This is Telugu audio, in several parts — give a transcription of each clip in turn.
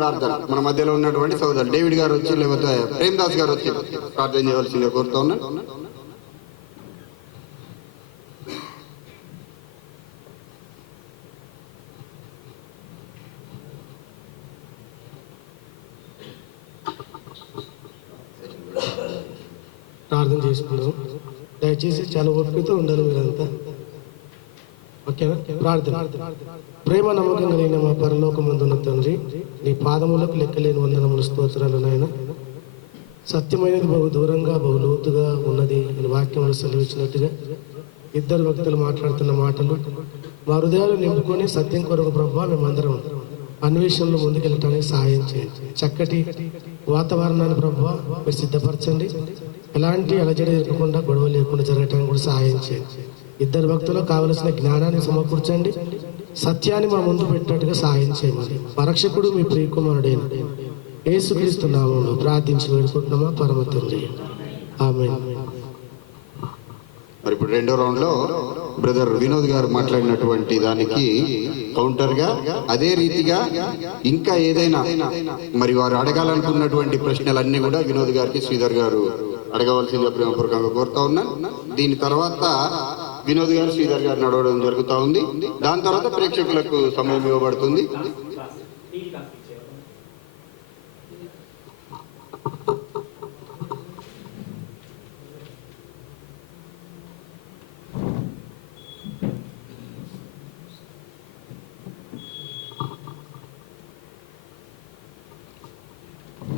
ప్రార్థన మన మధ్యలో ఉన్నటువంటి సోదరు డేవిడ్ గారు వచ్చి లేకపోతే ప్రేమదాస్ గారు వచ్చి ప్రార్థన చేయవలసిందిగా కోరుతా ఉన్నాను. ప్రార్థన చేసుకుందాం. దయచేసి చాలా ఓపికతో ఉండాలి మీరంతా. ఓకేనా? ప్రార్థన. ప్రేమ నమ్మకం కలిగిన మా పరలోకమందున్న తండ్రి, నీ పాదములకు లెక్కలేని వందనములు, స్తోత్రాలు నాయన. సత్యమైనది బహు దూరంగా బహు లోతుగా ఉన్నది అని వాక్యములు సెలవిచ్చినట్టుగా ఇద్దరు వ్యక్తులు మాట్లాడుతున్న మాటలు మా హృదయాలు నింపుకొని సత్యం కొరకు ప్రభువా మేమందరం అన్వేషణలో ముందుకెళ్ళటానికి సహాయం చేయండి. చక్కటి వాతావరణాన్ని ప్రభువా మీరు సిద్ధపరచండి. ఎలాంటి అలజడి ఎదుర్కొకుండా గొడవ లేకుండా జరగటానికి కూడా సహాయం చేయండి. ఇద్దరు భక్తులకు కావలసిన జ్ఞానాన్ని సమకూర్చండి. సత్యాన్ని మా ముందు పెట్టినట్టుగా సహాయం చేయమని పరక్షకుడు మీ ప్రియకుమారుడైన యేసుక్రీస్తు నామములో ప్రార్థించి వేడుకుంటున్నామా పరమ తండ్రి. ఆమేన్. మరి ఇప్పుడు రెండో రౌండ్ లో బ్రదర్ వినోద్ గారు మాట్లాడినటువంటి దానికి కౌంటర్ గా అదే రీతిగా ఇంకా ఏదైనా మరి వారు అడగాలనుకున్నటువంటి ప్రశ్నలన్నీ కూడా వినోద్ గారికి శ్రీధర్ గారు అడగవలసిందిగా ప్రేమపూర్వకంగా కోరుతా ఉన్నాను. దీని తర్వాత వినోద్ గారు శ్రీధర్ గారు నడవడం జరుగుతూ ఉంది. దాని తర్వాత ప్రేక్షకులకు సమయం ఇవ్వబడుతుంది.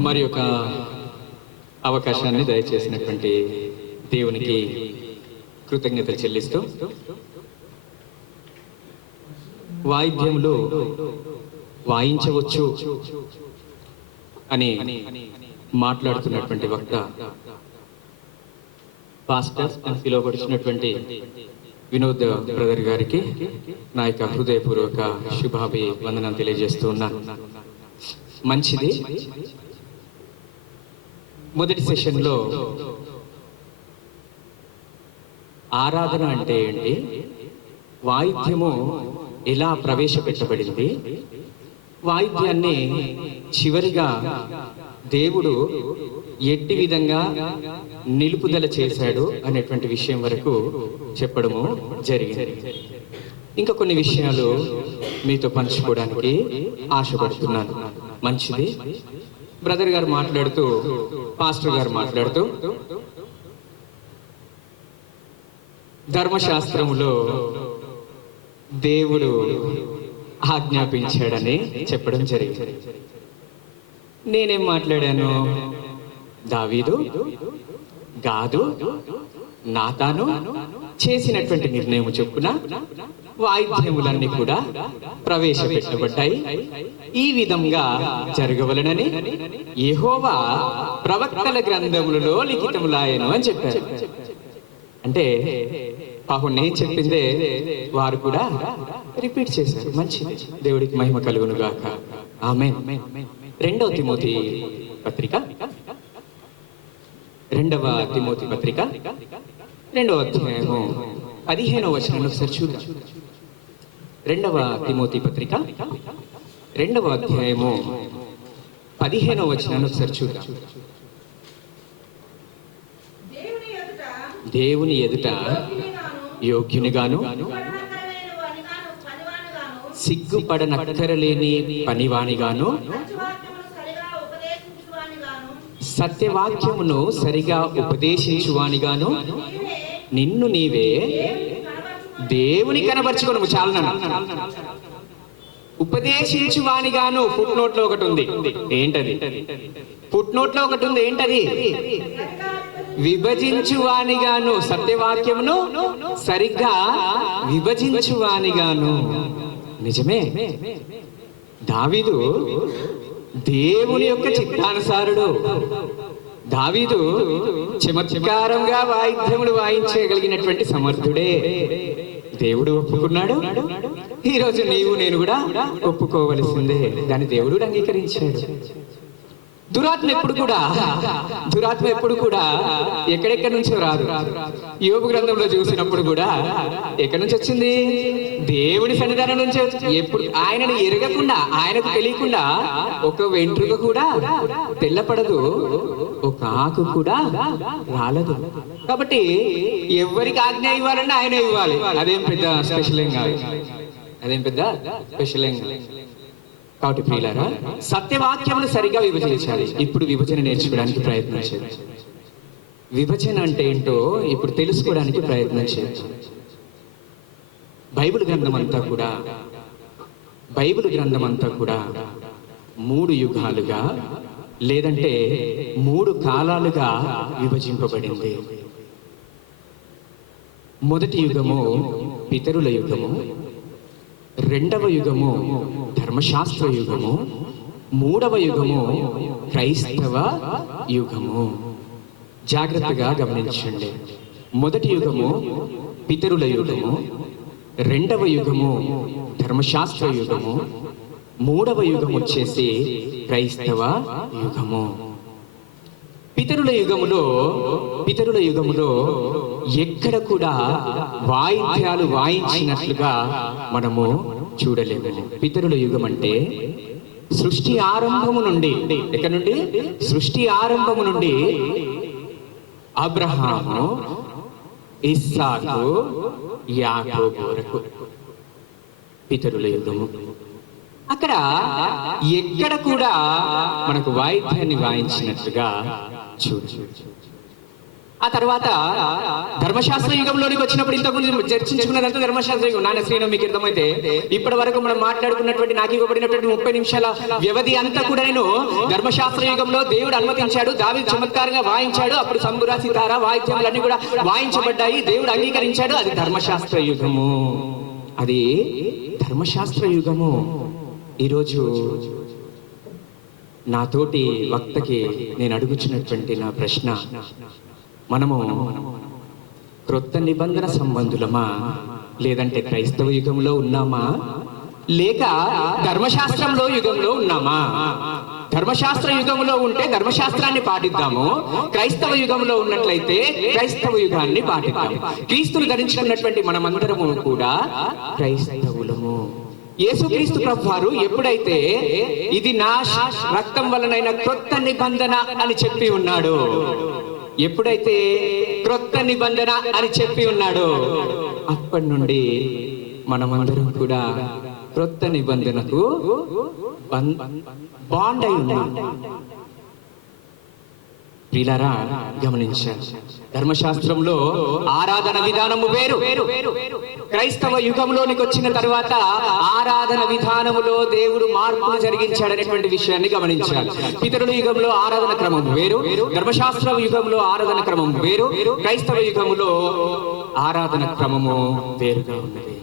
మరి ఒక అవకాశాన్ని దయచేసినటువంటి దేవునికి కృతజ్ఞతలు చెల్లిస్తూ వాయిద్యములు వాయించవచ్చు అని మాట్లాడుతున్నటువంటి వక్త పాస్టర్ అని పిలువబడుతున్నటువంటి వినోద్ బ్రదర్ గారికి నా యొక్క హృదయపూర్వక శుభాభివందనం తెలియజేస్తూ ఉన్నాను. మంచిది. మొదటి సెషన్లో ఆరాధన అంటే ఏంటి, వాయిద్యము ఎలా ప్రవేశపెట్టబడింది, వాయిద్యాన్ని చివరిగా దేవుడు ఎట్టి విధంగా నిలుపుదల చేశాడు అనేటువంటి విషయం వరకు చెప్పడము జరిగింది. ఇంకా కొన్ని విషయాలు మీతో పంచుకోవడానికి ఆశపడుతున్నాను. మంచిది. బ్రదర్ గారు మాట్లాడుతూ, పాస్టర్ గారు మాట్లాడుతూ ధర్మశాస్త్రములో దేవుడు ఆజ్ఞాపించాడని చెప్పడం జరిగింది. నేనేం మాట్లాడాను? దావీదు, గాదు, నాతాను చేసినటువంటి నిర్ణయం చొప్పున వాయిద్యములన్నీ కూడా ప్రవేశపెట్టబడ్డాయి. ఈ విధంగా జరగవలనని యెహోవా ప్రవక్తల గ్రంథములలో లిఖితములాయను అని చెప్పారు. అంటే పాపం నేను చెప్పిందే వారు కూడా రిపీట్ చేశారు. మంచిది. దేవుడికి మహిమ కలుగును గాక. ఆమేన్. రెండవ తిమోతి పత్రిక 2వ అధ్యాయము 15వ వచనాన్ని ఒకసారి చూద్దాం. 2వ తిమోతి పత్రిక 2వ అధ్యాయము 15వ వచనాన్ని ఒకసారి చూద్దాం. దేవుని ఎదుట యోగ్యునిగాను సిగ్గుపడనక్కరలేని పనివానిగాను సత్యవాక్యమును సరిగా ఉపదేశించువానిగాను నిన్ను నీవే దేవుని కనబరుచుకోను. చాలా ఉపదేశించువానిగాను ఫుట్ నోట్ లో ఒకటి ఉంది. ఏంటది? ఫుట్ నోట్ లో ఒకటి ఉంది. ఏంటది? విభజించువానిగాను, సత్యవాక్యమును సరిగ్గా విభజించువానిగాను. నిజమే. దావీదు దేవుని యొక్క చిత్తానుసారుడు. దావీదు చమత్కారంగా వాయిద్యములు వాయించగలిగినటువంటి సమర్థుడే. దేవుడు ఒప్పుకున్నాడు. ఈరోజు నీవు నేను కూడా ఒప్పుకోవలసిందే. దాన్ని దేవుడు అంగీకరించాడు. దురాత్మ ఎప్పుడు కూడా ఎక్కడెక్కడి నుంచో రాదు. యోబు గ్రంథంలో చూసినప్పుడు కూడా ఎక్కడి నుంచి వచ్చింది? దేవుని సన్నిధానం నుంచి ఎప్పుడు ఆయనను ఎరగకుండా, ఆయనకు తెలియకుండా ఒక వెంట్రుక కూడా తెల్లపడదు, ఒక ఆకు కూడా రాలదు. కాబట్టి ఎవరికి ఆజ్ఞ ఇవ్వాలన్నా ఆయన ఇవ్వాలి. అదేం పెద్ద స్పెషల్ ఏం కాదు. కాబట్టి ప్రియులారా, సత్యవాక్యమును సరిగా విభజించాలి. ఇప్పుడు విభజన నేర్చుకోవడానికి ప్రయత్నించాలి. విభజన అంటే ఏంటో ఇప్పుడు తెలుసుకోవడానికి ప్రయత్నించాలి. బైబిల్ గ్రంథం అంతా కూడా 3 యుగాలుగా లేదంటే 3 కాలాలుగా విభజింపబడింది. మొదటి యుగము పితరుల యుగము, రెండవ యుగము ధర్మశాస్త్ర యుగము, మూడవ యుగము క్రైస్తవ యుగము. జాగ్రత్తగా గమనించండి. మొదటి యుగము పితరుల యుగము, రెండవ యుగము ధర్మశాస్త్ర యుగము, మూడవ యుగం వచ్చేసి క్రైస్తవ యుగము. పితరుల యుగములో ఎక్కడ కూడా వాయిద్యాలు వాయించినట్లుగా మనము చూడలేము. పితరుల యుగం అంటే సృష్టి ఆరంభము నుండి, ఎక్కడ నుండి? సృష్టి ఆరంభము నుండి అబ్రహాము, ఇస్సాకు, యాకోబు వరకు పితరుల యుగము. అక్కడ ఎక్కడ కూడా మనకు వాయిద్యాన్ని వాయించినట్లుగా చూడవచ్చు. ఆ తర్వాత ధర్మశాస్త్ర యుగంలోనికి వచ్చినప్పుడు ఇంతకుముందు చర్చించుకున్నదంతా ధర్మశాస్త్ర యుగం. నాన్న శ్రీను, మీకు అర్థమైతే ఇప్పటి వరకు మనం మాట్లాడుకున్నటువంటి, నాకు ఇవ్వబడినటువంటి 30 నిమిషాల వ్యవధి అంతా కూడా నేను ధర్మశాస్త్ర యుగంలో దేవుడు అనుమతించాడు, దావీదు చమత్కారంగా వాయించాడు, అప్పుడు సంబుర, సితార వాయిద్యములన్నీ కూడా వాయించబడ్డాయి, దేవుడు అంగీకరించాడు. అది ధర్మశాస్త్ర యుగము. అది ధర్మశాస్త్ర యుగము. ఈరోజు నాతోటి వక్తకి నేను అడుగుచున్నటువంటి నా ప్రశ్న, మనము క్రొత్త నిబంధన సంబంధులమా, లేదంటే క్రైస్తవ యుగంలో ఉన్నామా, లేక ధర్మశాస్త్రంలో యుగంలో ఉన్నామా? ధర్మశాస్త్ర యుగంలో ఉంటే ధర్మశాస్త్రాన్ని పాటిద్దాము, క్రైస్తవ యుగంలో ఉన్నట్లయితే క్రైస్తవ యుగాన్ని పాటిద్దాము. క్రీస్తును ధరించుకున్నటువంటి మనమందరము కూడా క్రైస్తవులము. యేసుక్రీస్తు ప్రభువారు ఎప్పుడైతే ఇది నా రక్తం వలనైన క్రొత్త నిబంధన అని చెప్పి ఉన్నాడో, ఎప్పుడైతే క్రొత్త నిబంధన అని చెప్పి ఉన్నాడో, అప్పటి నుండి మనమందరం కూడా క్రొత్త నిబంధనకు బాండ్ అయి ఉన్నాం. ప్రియులారా, గమనించారు, ధర్మశాస్త్రంలో ఆరాధన విధానము వేరు. క్రైస్తవ యుగంలోనికి వచ్చిన తర్వాత ఆరాధన విధానములో దేవుడు మార్పులు జరిగించాడనేటువంటి విషయాన్ని గమనించాలి. పితరుల యుగంలో ఆరాధన క్రమం వేరు, ధర్మశాస్త్ర యుగంలో ఆరాధన క్రమం వేరు, క్రైస్తవ యుగంలో ఆరాధన క్రమము వేరుగా ఉన్నది.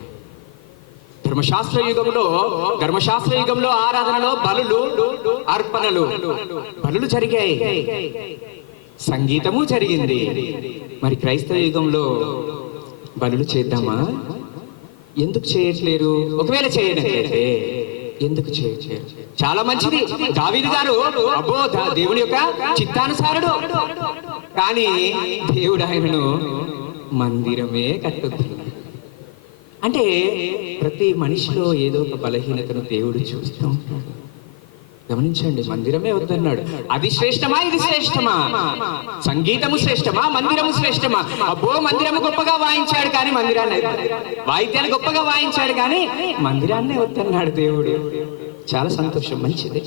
ధర్మశాస్త్ర యుగంలో ఆరాధనలో బలులు జరిగాయి, సంగీతము జరిగింది. మరి క్రైస్తవ యుగంలో బలులు చేద్దామా? ఎందుకు చేయట్లేరు? ఒకవేళ చేయనట్లయితే ఎందుకు చేయట్లేరు? చాలా మంచిది. దావీదు గారు అబ్బో దేవుని యొక్క చిత్తానుసారుడు, కానీ దేవుడు ఆయనను మందిరమే కట్టొద్దు. అంటే ప్రతి మనిషిలో ఏదో ఒక బలహీనతను దేవుడు చూస్తూ ఉంటాడు. గమనించండి, మందిరమే వద్దన్నాడు. అది శ్రేష్టమా, ఇది శ్రేష్టమా? సంగీతము శ్రేష్టమా, మందిరము శ్రేష్టమా? అబ్బో మందిరము గొప్పగా వాయించాడు కానీ వాయిద్యాన్ని గొప్పగా వాయించాడు కానీ మందిరాన్నే వద్దన్నాడు దేవుడు. చాలా సంతోషం, మంచిది.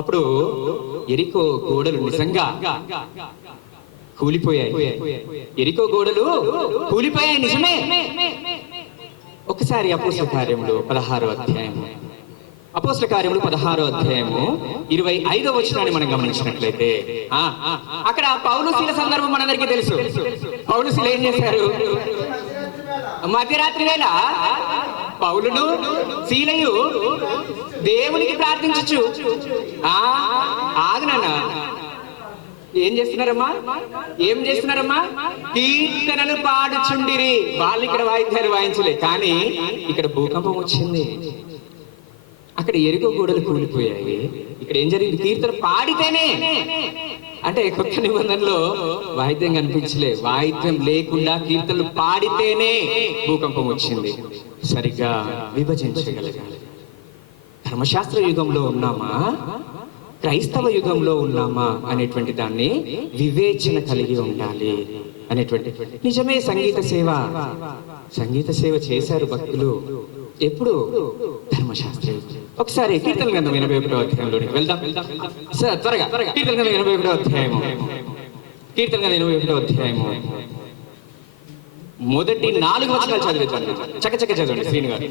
అప్పుడు యెరికో గోడలు నిజంగా కూలిపోయాయి. యెరికో గోడలు కూలిపోయాయి, నిజమే. ఒకసారి అపోస్తల కార్యములు 16వ అధ్యాయము 25వ వచనాన్ని మనం గమనించినట్లయితే, అక్కడ పౌలు శీల సందర్భం మనందరికీ తెలుసు. పౌలు శీల ఏం చేశారు? మధ్యరాత్రి వేళ పౌలును శీలయు దేవునికి ప్రార్థించచ్చు. ఆగనన్నా, ఏం చేస్తున్నారమ్మా? కీర్తనలు పాడుచుండిరి. వాళ్ళు ఇక్కడ వాయిద్యాలు వాయించలే, కానీ ఇక్కడ భూకంపం వచ్చింది. అక్కడ ఎరుకో గోడలు కూలిపోయాయి. ఇక్కడ ఏం జరిగింది? కీర్తన పాడితేనే. అంటే కొత్త నిబంధనలో వాయిద్యం కనిపించలే, వాయిద్యం లేకుండా కీర్తనలు పాడితేనే భూకంపం వచ్చింది. సరిగ్గా విభజించగలగాలి. ధర్మశాస్త్ర యుగంలో ఉన్నామా, క్రైస్తవ యుగంలో ఉన్నామా అనేటువంటి దాన్ని వివేచన కలిగి ఉండాలి అనేటువంటి. నిజమే, సంగీత సేవ చేశారు భక్తులు. ఎప్పుడు? ధర్మశాస్త్ర యుగం. ఒకసారి కీర్తన గ్రంథం 81వ అధ్యాయంలోనికి వెళ్దాం సార్, త్వరగా. కీర్తన గ్రంథం 81వ అధ్యాయము, కీర్తన గ్రంథం 81వ అధ్యాయము మొదటి 4 వచనాలు చదివించండి. చకచక చదవండి శ్రీను గారు.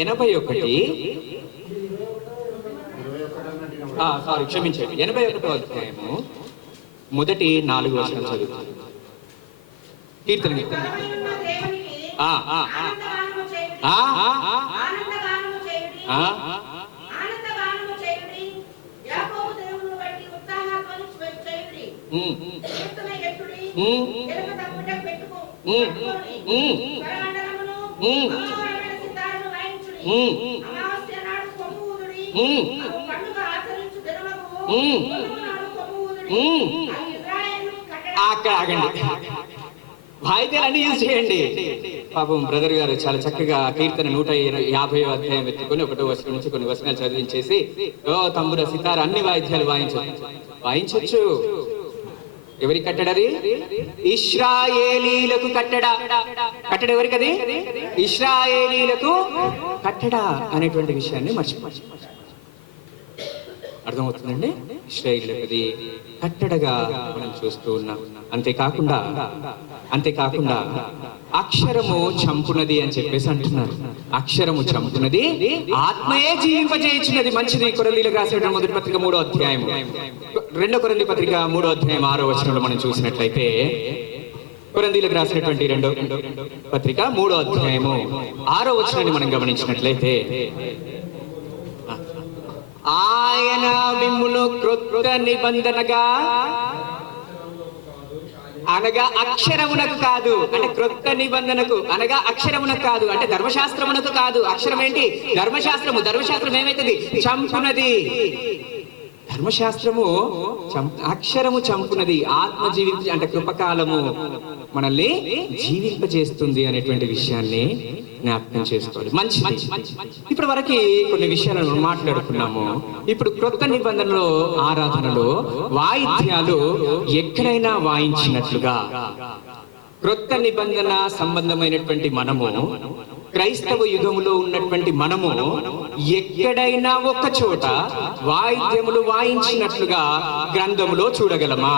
81 క్షమించండి, 81వ అధ్యాయము మొదటి 4 వచనాలు చదువుతాను. కీర్తన అక్కడ ఆగండి, వాయిద్యాలన్నీ యూజ్ చేయండి. పాపం బ్రదర్ గారు చాలా చక్కగా కీర్తన 150వ అధ్యాయం ఎత్తుకొని 1వ వచనం నుంచి కొన్ని వచనాలు చదివించేసి, ఓ తంబుర సితార అన్ని వాయిద్యాలు వాయించవచ్చు. ఎవరికి కట్టడది? ఇశ్రాయేలీలకు కట్టడ. కట్టడ ఎవరికది? ఇశ్రాయేలీలకు కట్టడ అనేటువంటి విషయాన్ని మర్చిపోయి. అర్థమవుతుందండి? ఇశ్రాయేలీలకది కట్టడగా మనం చూస్తూ ఉన్నాం. అంతేకాకుండా అక్షరము చంపునది అని చెప్పేసి అంటున్నారు. అక్షరము చంపునది, ఆత్మయే జీవింపజేయుచున్నది. మంచిది. కొరింథీయులకు రాసిన మొదటి పత్రిక 3వ అధ్యాయము, 2 కొరింథీ పత్రిక 3వ అధ్యాయం 6వ వచనంలో మనం చూసినట్లయితే, కొరింథీయులకు రాసినటువంటి 2వ పత్రిక 3వ అధ్యాయము 6వ వచనాన్ని మనం గమనించినట్లయితే, ఆయన మిమ్మును క్రొత్త నిబంధనగా అనగా అక్షరమునకు కాదు, అంటే క్రొత్త నిబంధనకు అనగా అక్షరమునకు కాదు, అంటే ధర్మశాస్త్రమునకు కాదు. అక్షరం ఏంటి? ధర్మశాస్త్రము. ధర్మశాస్త్రం ఏమైతుంది? చంపునది. ధర్మశాస్త్రము అక్షరము చంపునది, ఆత్మ జీవించి అంటే కృపకాలము మనల్ని జీవింపజేస్తుంది అనేటువంటి విషయాన్ని జ్ఞాపకం చేసుకోవాలి. మంచిది. ఇప్పటి వరకు కొన్ని విషయాలను మాట్లాడుకున్నాము. ఇప్పుడు క్రొత్త నిబంధనలో ఆరాధనలో వాయిద్యాలు ఎక్కడైనా వాయించినట్లుగా, క్రొత్త నిబంధన సంబంధమైనటువంటి మనము, క్రైస్తవ యుగములో ఉన్నటువంటి మనము ఎక్కడైనా ఒక చోట వాయిద్యములు వాయించినట్లుగా గ్రంథములో చూడగలమా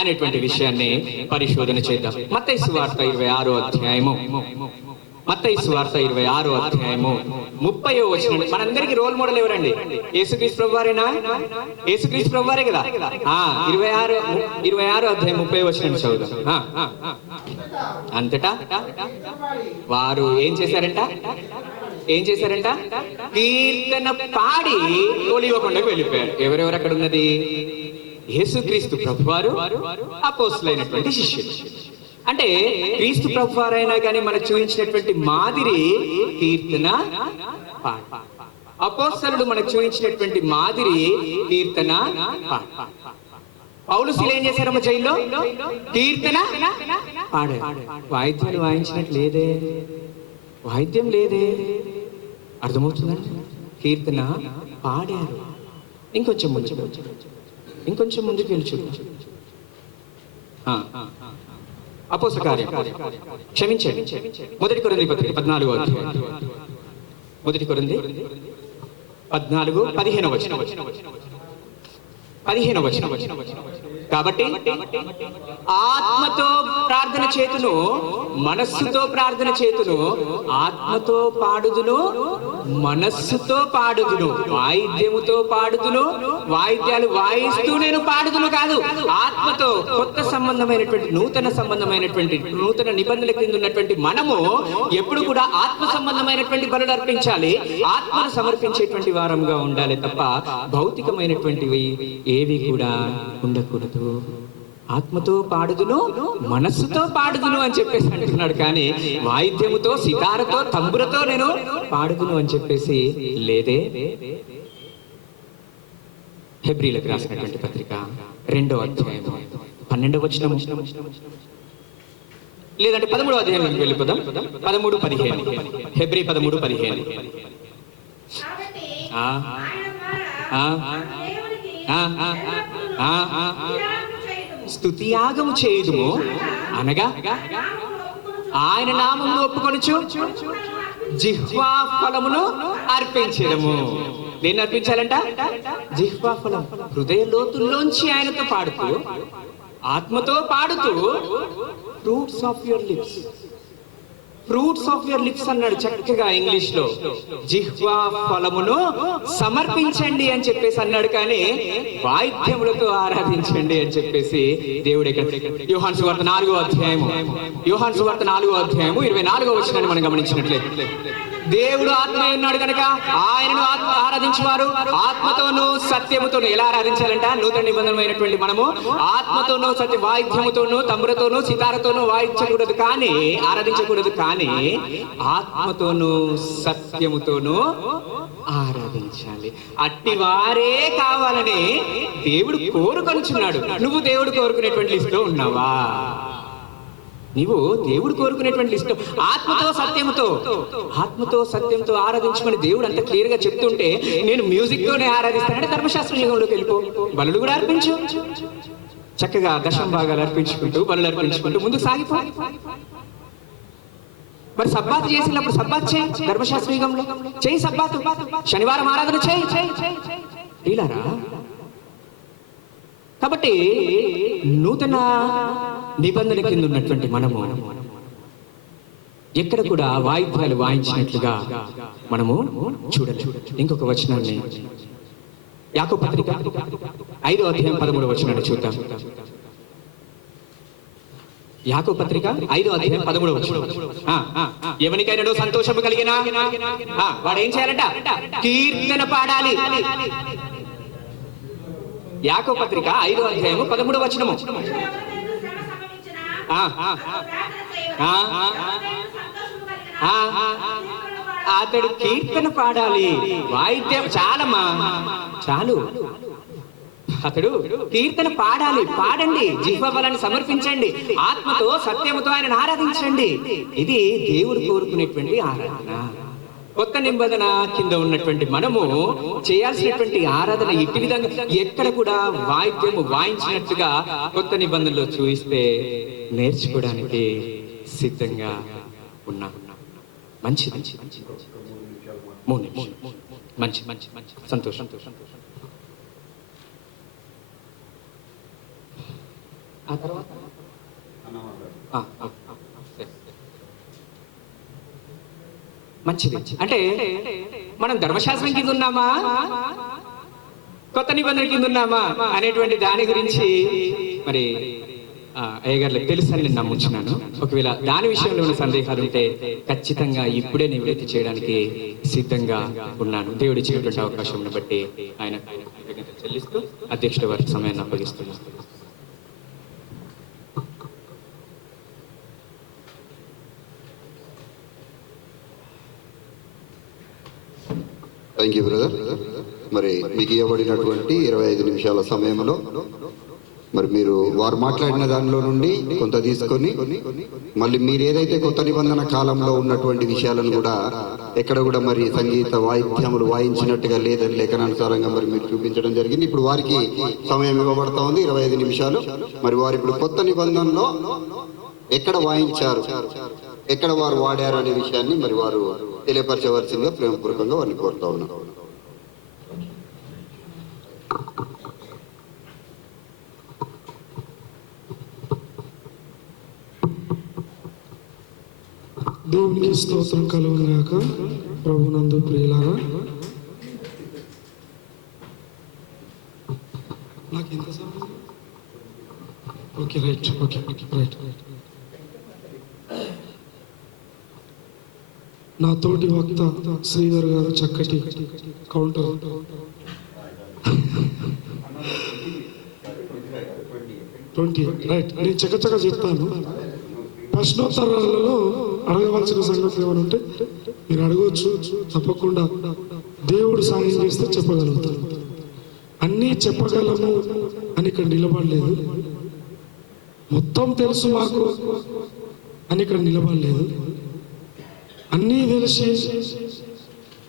అనేటువంటి విషయాన్ని పరిశోధన చేద్దాం. మత్తయి సువార్త 26వ అధ్యాయము, మత్తయి సువార్త 26వ అధ్యాయము 30వ వచనం. మనందరికి రోల్ మోడల్ ఎవరండి? యేసుక్రీస్తు ప్రభువారేనా? యేసుక్రీస్తు ప్రభువారే కదా. 26వ అధ్యాయం 30వ వచనం చదువుదాం. అంతటా వారు ఏం చేశారంట? కీర్తన పాడి ఒలీవ కొండకు వెళ్ళిపోయారు. ఎవరెవరు అక్కడ ఉన్నది? యేసుక్రీస్తు ప్రభువారు, అపోస్తలులైనటువంటి శిష్యులు. అంటే క్రీస్తు ప్రభువారైనా కానీ మనకు చూపించినటువంటి మాదిరి కీర్తన పాడి. అపోస్తలుడు మనకు చూపించినటువంటి మాదిరి కీర్తన పాడి. పౌలు శీల ఏం చేశారమ్మ జైల్లో? కీర్తన పాడారు. వాయిద్యాలు వాయించినట్టు లేదే, వాయిద్యం లేదే. అర్థమవుతుందండి? కీర్తన పాడారు. ఇంకొంచెం ముందుకు వెళ్ళి చూద్దాం. అపోస్తల కార్యం, క్షమించండి, 1 కొరింథీ పత్రిక 14వ అధ్యాయం, 1 కొరింథీ 14, 15వ వచనం. కాబట్టి ఆత్మతో ప్రార్థన చేతును, మనస్సుతో ప్రార్థన చేతును, ఆత్మతో పాడుదును, మనస్సుతో పాడుదును, వాయిద్యముతో పాడుదును, వాయిద్యాలు వాయిస్తూ నేను పాడుదును కాదు. ఆత్మతో, కొత్త సంబంధమైనటువంటి నూతన నిబంధనల కింద ఉన్నటువంటి మనము ఎప్పుడు కూడా ఆత్మ సంబంధమైనటువంటి బలులు అర్పించాలి, ఆత్మను సమర్పించేటువంటి వారంగా ఉండాలి తప్ప భౌతికమైనటువంటివి ఏవి కూడా ఉండకూడదు. ఆత్మతో పాడుదును, మనస్సుతో పాడుదును అని చెప్పేసి అంటున్నాడు. కానీ వాయిద్యముతో, సితారతో, తంబురతో నేను పాడుదును అని చెప్పేసి లేదే. హెబ్రీలకు రాసినటువంటి పత్రిక 2వ అధ్యాయం 12వ వచనం, లేదంటే 13వ అధ్యాయంలోకి వెళ్ళిపోదాం. 13:15 హెబ్రీ 13:15. స్తుతియాగము చేయుదుము అనగా ఆయన నామమును ఒప్పుకొనుచు జిహ్వా ఫలమును అర్పించడము. దేన్ని అర్పించాలంట? జిహ్వా ఫలం. హృదయ లోతుల్లోంచి ఆయనతో పాడుతూ, ఆత్మతో పాడుతూ, fruits of your lips, fruits of your lips అన్నాడు చక్కగా ఇంగ్లీష్ లో. జిహ్వా ఫలమును సమర్పించండి అని చెప్పేసి అన్నాడు. కానీ వాయిద్యములతో ఆరాధించండి అని చెప్పేసి దేవుడు ఇక్కడ యోహాను సువార్త 4వ అధ్యాయము 24వ వచనాన్ని మనం గమనించినట్లయితే, దేవుడు ఆత్మ ఉన్నాడు కనుక ఆయనను ఆరాధించేవారు ఆత్మతోనూ సత్యముతోనూ. ఎలా ఆరాధించాలంట? నూతన నిబంధనమైనటువంటి మనము ఆత్మతోనూ సత్య వాయిద్యముతోనూ, తంబురతోనూ, సితారతోనూ వాయించకూడదు, కానీ ఆరాధించకూడదు, కానీ ఆత్మతోనూ సత్యముతోనూ ఆరాధించాలి. అట్టి వారే కావాలని దేవుడు కోరుకొనుచున్నాడు. నువ్వు దేవుడు కోరుకునేటువంటి లిస్ట్ లో ఉన్నావా? నీవు దేవుడు కోరుకునేటువంటి లిస్ట్, ఆత్మతో సత్యంతో ఆరాధించమని దేవుడు అంత క్లియర్ గా చెప్తుంటే, నేను మ్యూజిక్ తోనే ఆరాధిస్తానంటే ధర్మశాస్త్ర యుగంలోకి వెళ్ళిపో. బలులు కూడా అర్పించు, చక్కగా దశం భాగాలు అర్పించుకుంటూ, బలులు అర్పించుకుంటూ ముందుకు సాగిపో. మరి సబ్బాతు చేసినప్పుడు సబ్బాతు చేయి, ధర్మశాస్త్ర యుగంలో చేయి సబ్బాతు. శనివారం ఆరాధన చేయి. వీలారా? కాబట్టి నూతన నిబంధన కింద ఉన్నటువంటి మనము ఎక్కడ కూడా వాయిద్యాలు వాయించినట్లుగా మనము చూడలేదు. ఇంకొక వచనాన్ని యాకోబు పత్రిక 5వ అధ్యాయం 13వ వచనాన్ని చూద్దాం. యాకోబు పత్రిక 5వ అధ్యాయం 13వ వచనం. ఎవరికైనా సంతోషము కలిగినా వాడు ఏం చేయాలంట? కీర్తన పాడాలి. యాకోబు పత్రిక 5వ అధ్యాయము 13వ వచనము. అతడు కీర్తన పాడాలి. వాయిద్యం చాలు. అతడు కీర్తన పాడాలి. పాడండి, జిహ్వ బలాన్ని సమర్పించండి, ఆత్మతో సత్యముతో ఆయన ఆరాధించండి. ఇది దేవుడు కోరుకునేటువంటి ఆరాధన. కొత్త నిబంధన కింద ఉన్నటువంటి మనము చేయాల్సినటువంటి ఆరాధన ఇట్టి విధంగా ఎక్కడ కూడా వాయిద్యము వాయించినట్టుగా కొత్త నిబంధనలో చూయిస్తే నేర్చుకోవడానికి సిద్ధంగా ఉన్నాం. మంచిది. 3 నిమిషాలు. మంచి సంతోషం. ఆ తర్వాత మంచిది. అంటే మనం ధర్మశాస్త్రం కింద ఉన్నామా, కొత్త నిబంధన కింద ఉన్నామా అనేటువంటి దాని గురించి మరి అయ్యగారులకు తెలుసు అని నేను నమ్ముచున్నాను. ఒకవేళ దాని విషయంలో ఉన్న సందేహాలు ఉంటే ఖచ్చితంగా ఇప్పుడే నివృత్తి చేయడానికి సిద్ధంగా ఉన్నాను. దేవుడు ఇచ్చినటువంటి అవకాశం బట్టి ఆయన చెల్లిస్తూ అధ్యక్షుడి వారికి సమయాన్ని అప్పగిస్తున్నాను. Thank you brother. మరి మీకు ఇవ్వబడినటువంటి 25 నిమిషాల సమయంలో మరి మీరు వారు మాట్లాడిన దానిలో నుండి కొంత తీసుకొని మళ్ళీ మీరు ఏదైతే కొత్త నిబంధన కాలంలో ఉన్నటువంటి విషయాలను కూడా ఎక్కడ కూడా మరి సంగీత వాయిద్యములు వాయించినట్టుగా లేదని లేఖనానుసారంగా మరి మీరు చూపించడం జరిగింది. ఇప్పుడు వారికి సమయం ఇవ్వబడతా ఉంది 25 నిమిషాలు. మరి వారు ఇప్పుడు కొత్త నిబంధనలో ఎక్కడ వాయించారు, ఎక్కడ వారు వాడారు అనే విషయాన్ని మరి వారు తెలియపరచవలసిందిగా ప్రేమపూర్వకంగా వారిని కోరుతా ఉన్నాం. దేవునికి స్తోత్రం కలుగుగాక. ప్రభునందు ప్రియులారా, నాకు ఎంత సమయం? Okay right. నా తోటి వక్త శ్రీధర్ గారు చక్కటి కౌంటర్ 20 రైట్. నేను చకచక చెప్తాను. ప్రశ్నోత్తరాలలో అడగవలసిన సంగతులు ఏమైనా ఉంటే మీరు అడగవచ్చు. తప్పకుండా దేవుడు సాయం చేస్తే చెప్పగలుగుతాను. అన్నీ చెప్పగలము అని ఇక్కడ నిలబడలేదు. మొత్తం తెలుసు మాకు అని ఇక్కడ నిలబడలేదు. అన్నీ తెలిసి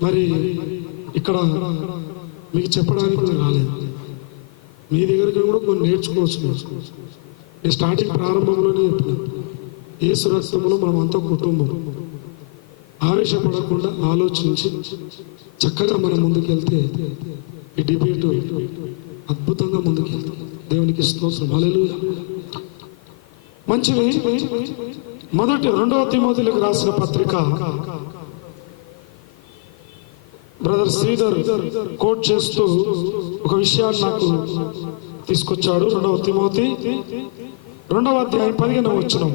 మరి ఇక్కడ మీకు చెప్పడానికి నేను రాలేదు. మీ దగ్గరికి కూడా కొన్ని నేర్చుకోవచ్చు. నేను స్టార్టింగ్ ప్రారంభంలోనే చెప్పినాను, యేసు రక్తంలో మనం అంతా కుటుంబం. ఆవేశపడకుండా ఆలోచించి చక్కగా మనం ముందుకెళ్తే ఈ డిబేట్ అద్భుతంగా ముందుకెళ్తాం. దేవునికి స్తోత్రం. హల్లెలూయా. మంచిది. మొదటి 2వ తిమోతిలకు రాసిన పత్రిక బ్రదర్ శ్రీధర్ కోట్ చేస్తూ ఒక విషయాన్ని నాకు తీసుకొచ్చాడు. 2వ తిమోతి 2వ అధ్యాయం 15వ వచనం.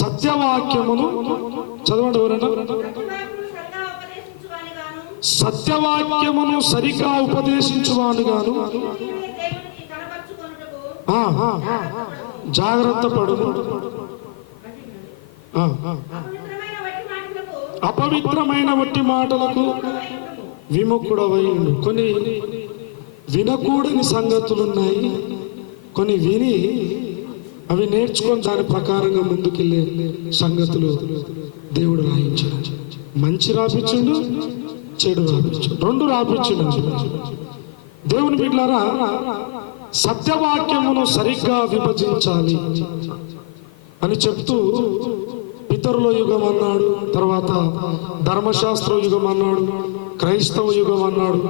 సత్యవాక్యమును చదవండి ఎవరైనా. సత్యవాక్యమును సరిగా ఉపదేశించువానుగాను జాగ్రత్త పడు. అపవిత్రమైన వట్టి మాటలకు విముఖుడవై ఉండు. కొన్ని వినకూడని సంగతులున్నాయి, కొన్ని విని అవి నేర్చుకొని దాని ప్రకారంగా ముందుకెళ్ళే సంగతులు దేవుడు రాయించాడు. మంచి రాపించుండు, చెడు రాపించు, 2 రాపించుండు. దేవుని బిడ్డలారా, సత్యవాక్యమును సరిగ్గా విభజించాలి అని చెప్తూ పితరుల యుగం అన్నాడు, తర్వాత ధర్మశాస్త్ర యుగం అన్నాడు, క్రైస్తవ యుగం అన్నాడు,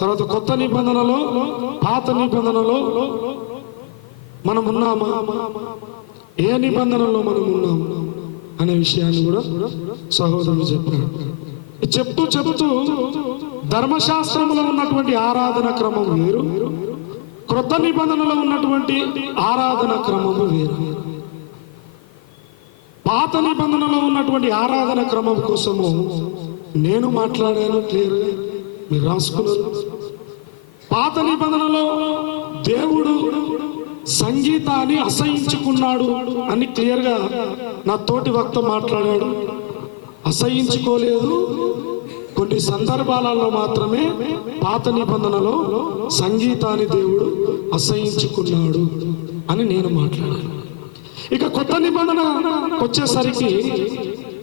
తర్వాత కొత్త నిబంధనలో పాత నిబంధనలో మనం ఉన్నామా, ఏ నిబంధనలో మనం ఉన్నాము అనే విషయాన్ని కూడా సహోదరుడు చెప్పాడు. చెప్తూ ధర్మశాస్త్రంలో ఉన్నటువంటి ఆరాధన క్రమం వేరు, క్రొత్త నిబంధనలో ఉన్నటువంటి ఆరాధన క్రమము వేరు. పాత నిబంధనలో ఉన్నటువంటి ఆరాధన క్రమం కోసము నేను మాట్లాడాను, క్లియర్గా మీరు రాసుకున్నారు. పాత నిబంధనలో దేవుడు సంగీతాన్ని అసహించుకున్నాడు అని క్లియర్గా నా తోటి వక్త మాట్లాడాడు. అసహించుకోలేదు, కొన్ని సందర్భాలలో మాత్రమే పాత నిబంధనలో సంగీతాన్ని దేవుడు అసహించుకున్నాడు అని నేను మాట్లాడాను. ఇక కొత్త నిబంధన వచ్చేసరికి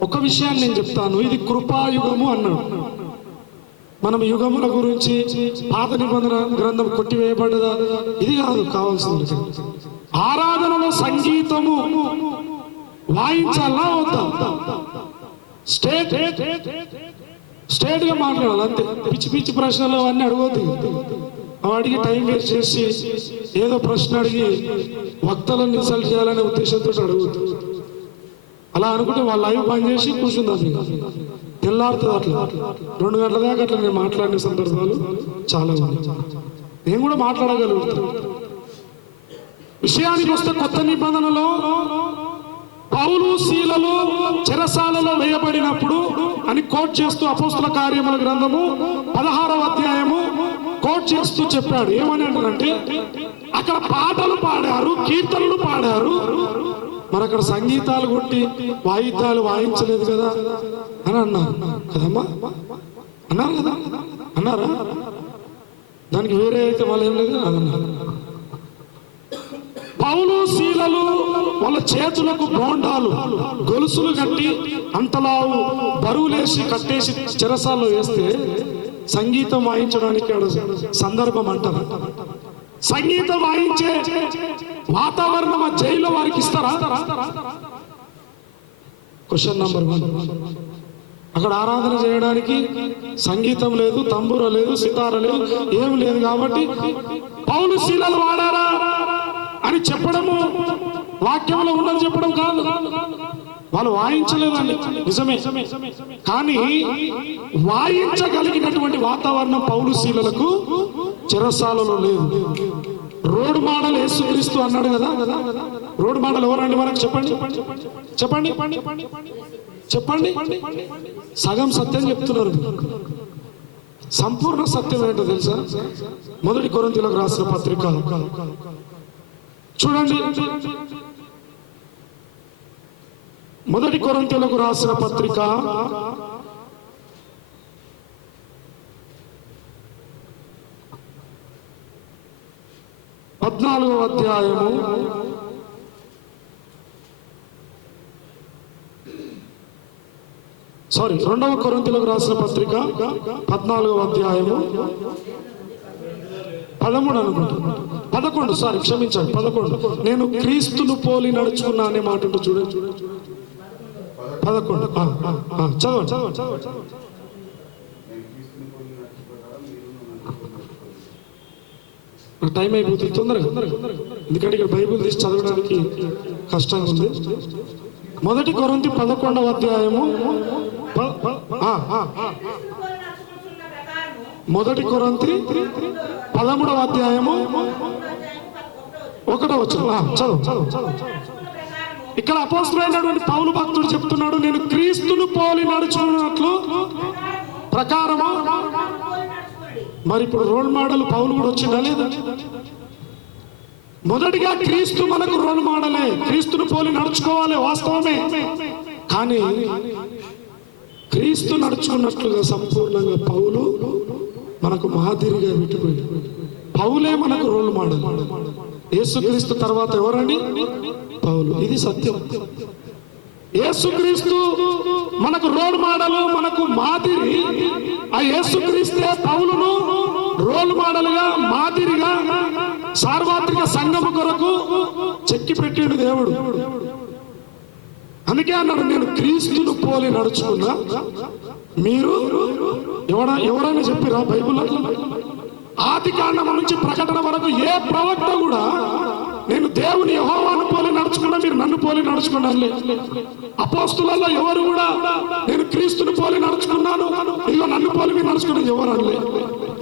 ఒక విషయాన్ని నేను చెప్తాను. ఇది కృపాయుగము అన్నాడు. మనం యుగముల గురించి పాత నిబంధన గ్రంథం కొట్టివేయబడ్డదా ఇది కాదు కావాల్సింది. ఆరాధనలో సంగీతము వాయించాలా వద్దా? స్టేట్ గా మాట్లాడాలి అంతే. పిచ్చి పిచ్చి ప్రశ్నలు అవన్నీ అడగొద్దు. అడిగి టైం వేస్ట్ చేసి ఏదో ప్రశ్న అడిగి వక్తలను ఇన్సల్ట్ చేయాలనే ఉద్దేశంతో అడగొద్దు. అలా అనుకుంటే వాళ్ళ లైవ్ బంద్ చేసి కూర్చుంది. తెల్లారుతుంది. అట్లా 2 గంటల దాకా అట్లా నేను మాట్లాడిన సందర్భాలు చాలా ఉన్నాయి. నేను కూడా మాట్లాడగలుగుతాను. విషయానికి వస్తే కొత్త నిబంధనలో పౌలు శీలలు చెరసాలలో వేయబడినప్పుడు అని కోట్ చేస్తూ అపోస్తల కార్యముల గ్రంథము 16వ అధ్యాయము కోట్ చేస్తూ చెప్పాడు. ఏమని అంటారంటే, అక్కడ పాటలు పాడారు, కీర్తనలు పాడారు, మరి అక్కడ సంగీతాలు కొట్టి వాయిద్యాలు వాయించలేదు కదా అని అన్నారు కదమ్మా. అన్నారు కదా, అన్నారా? దానికి వేరే అయితే వాళ్ళు ఏం లేదు అన్నారు. పౌలు శీలలు వాళ్ళ చేతులకు బోండాలు గొలుసులు కట్టి అంతలావు బరువులేసి కట్టేసి చెరసాల్లో వేస్తే సంగీతం వాయించడానికి సందర్భం అంటారు. సంగీతం వాయించే వాతావరణం ఆ జైల్లో వారికి ఇస్తారా? Question number 1. అక్కడ ఆరాధన చేయడానికి సంగీతం లేదు, తంబూర లేదు, సితార లేదు, ఏం లేదు. కాబట్టి పౌలు శీలలు వాడారా అని చెప్పడము వాక్యంలో ఉన్నది చెప్పడం కాదు. వాళ్ళు వాయించలేదండి, నిజమే. కానీ వాయించగలిగినటువంటి వాతావరణం పౌలు శీలలకు చెరసాలలో లేదు. రోడ్ మోడల్ యేసుక్రీస్తు అన్నాడు కదా. రోడ్ మోడల్ ఎవరండి మనకు? చెప్పండి చెప్పండి చెప్పండి. సగం సత్యం చెప్తున్నారు. సంపూర్ణ సత్యం ఏంటో తెలుసా? 1 కొరింథీయులకు రాసిన పత్రిక చూడండి, మొదటి కొరింథీయులకు రాసిన పత్రిక 14వ అధ్యాయము 2వ కొరింథీయులకు రాసిన పత్రిక 14వ అధ్యాయము 13 అనుకుంటున్నాను, 11 క్షమించండి 11. నేను క్రీస్తును పోలి నడుచుకున్నా అనే మాట ఉంటుంది చూడండి. 11 చదవండి. టైం అయిపోతుంది తొందరగా, ఎందుకంటే ఇక్కడ బైబిల్ తీసి చదవడానికి కష్టంగా ఉంది. మొదటి కొరింథీ 11వ అధ్యాయము మొదటి కొరింథీ 13వ అధ్యాయము 1వ వచనం చదువు. ఇక్కడ అపోస్తలుడైనటువంటి పౌలు భక్తుడు చెప్తున్నాడు, నేను క్రీస్తును పోలి నడుచుకున్నట్లు ప్రకారము. మరి ఇప్పుడు రోల్ మోడల్ పౌలు కూడా వచ్చిందా లేదా? మొదటిగా క్రీస్తు మనకు రోల్ మోడలే, క్రీస్తును పోలి నడుచుకోవాలి, వాస్తవమే. కానీ క్రీస్తు నడుచుకున్నట్లుగా సంపూర్ణంగా పౌలు మనకు మాదిరిగా విడిపోయి, పౌలే మనకు రోల్ మోడల్. యేసుక్రీస్తు తర్వాత ఎవరండి? పౌలు. ఇది సత్యం. యేసుక్రీస్తు మనకు రోల్ మోడల్, మనకు మాదిరి. ఆ యేసుక్రీస్తే పౌలును రోల్ మోడల్ గా, మాదిరిగా సార్వత్రిక సంఘము కొరకు చెక్కి పెట్టాడు దేవుడు. అందుకే అన్నాడు, నేను క్రీస్తును పోలి నడుచుకున్నా. మీరు ఎవరైనా చెప్పిరా బైబిల్? ఆది కాండం నుంచి ప్రకటన వరకు ఏ ప్రవక్త కూడా నేను దేవుని యెహోవాను పోలి నడుచుకున్నా, మీరు నన్ను పోలి నడుచుకున్నారులే. అపోస్తులలో ఎవరు కూడా నేను క్రీస్తుని పోలి నడుచుకున్నాను, ఇదిగో నన్ను పోలి మీరు నడుచుకున్నాను ఎవరు అనలే.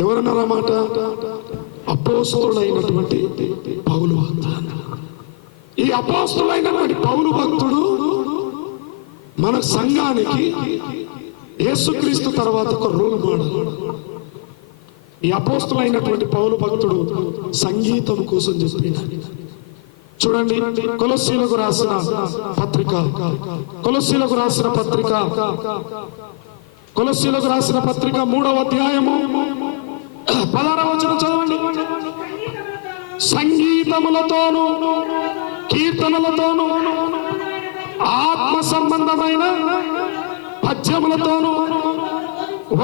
ఎవరన్నారన్నమాట? అపోస్తులైనటువంటి పౌలు భక్తుడు. ఈ అపోస్తులైనటువంటి పౌలు భక్తుడు మన సంఘానికి యేసుక్రీస్తు తర్వాత ఒక రోల్ మోడల్. ఈ అపోస్తులైనటువంటి పౌలు భక్తుడు సంగీతం కోసం చెప్పిన చూడండి. కొలస్సీలకు రాసిన పత్రిక 3వ అధ్యాయము 16వ వచనం చదవండి. సంగీతములతోను కీర్తనలతోను ఆత్మ సంబంధమైన పద్యములతోను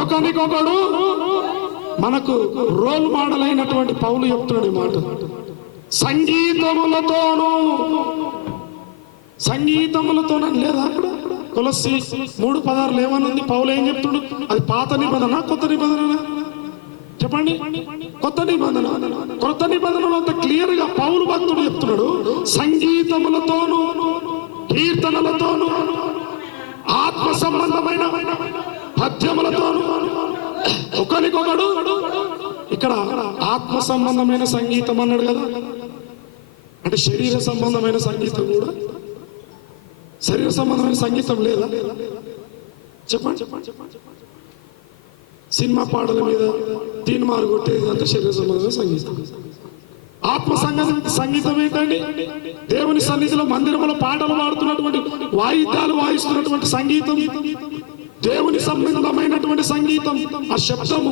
ఒకరికొకడు మనకు రోల్ మోడల్ అయినటువంటి పౌలు చెప్తున్నాడు ఈ మాట. సంగీతములతోనని లేదా అక్కడ? కొలస్సీ 3:16 ఏమనుంది? పౌలు ఏం చెప్తుడు? అది పాత నిబంధన, కొత్త నిబంధన? చెప్పండి. కొత్త నిబంధన. కొత్త నిబంధనలో అంత క్లియర్ గా పౌలు భక్తుడు చెప్తున్నాడు, సంగీతములతోను కీర్తనలతోను ఆత్మ సంబంధమైన పద్యములతోను ఒకరికొకడు. ఇక్కడ ఆత్మ సంబంధమైన సంగీతం అన్నాడు కదా, అంటే శరీర సంబంధమైన సంగీతం కూడా. శరీర సంబంధమైన సంగీతం లేదా? చెప్పండి. సినిమా పాటల మీద తీన్మారు కొట్టేది అంతా శరీర సంబంధమైన సంగీతం. ఆత్మ సంగీతం ఏంటండి? దేవుని సన్నిధిలో మందిరంలో పాటలు పాడుతున్నటువంటి, వాయిద్యాలు వాయిస్తున్నటువంటి సంగీతం, దేవుని సంబంధమైనటువంటి సంగీతం. ఆ శబ్దము,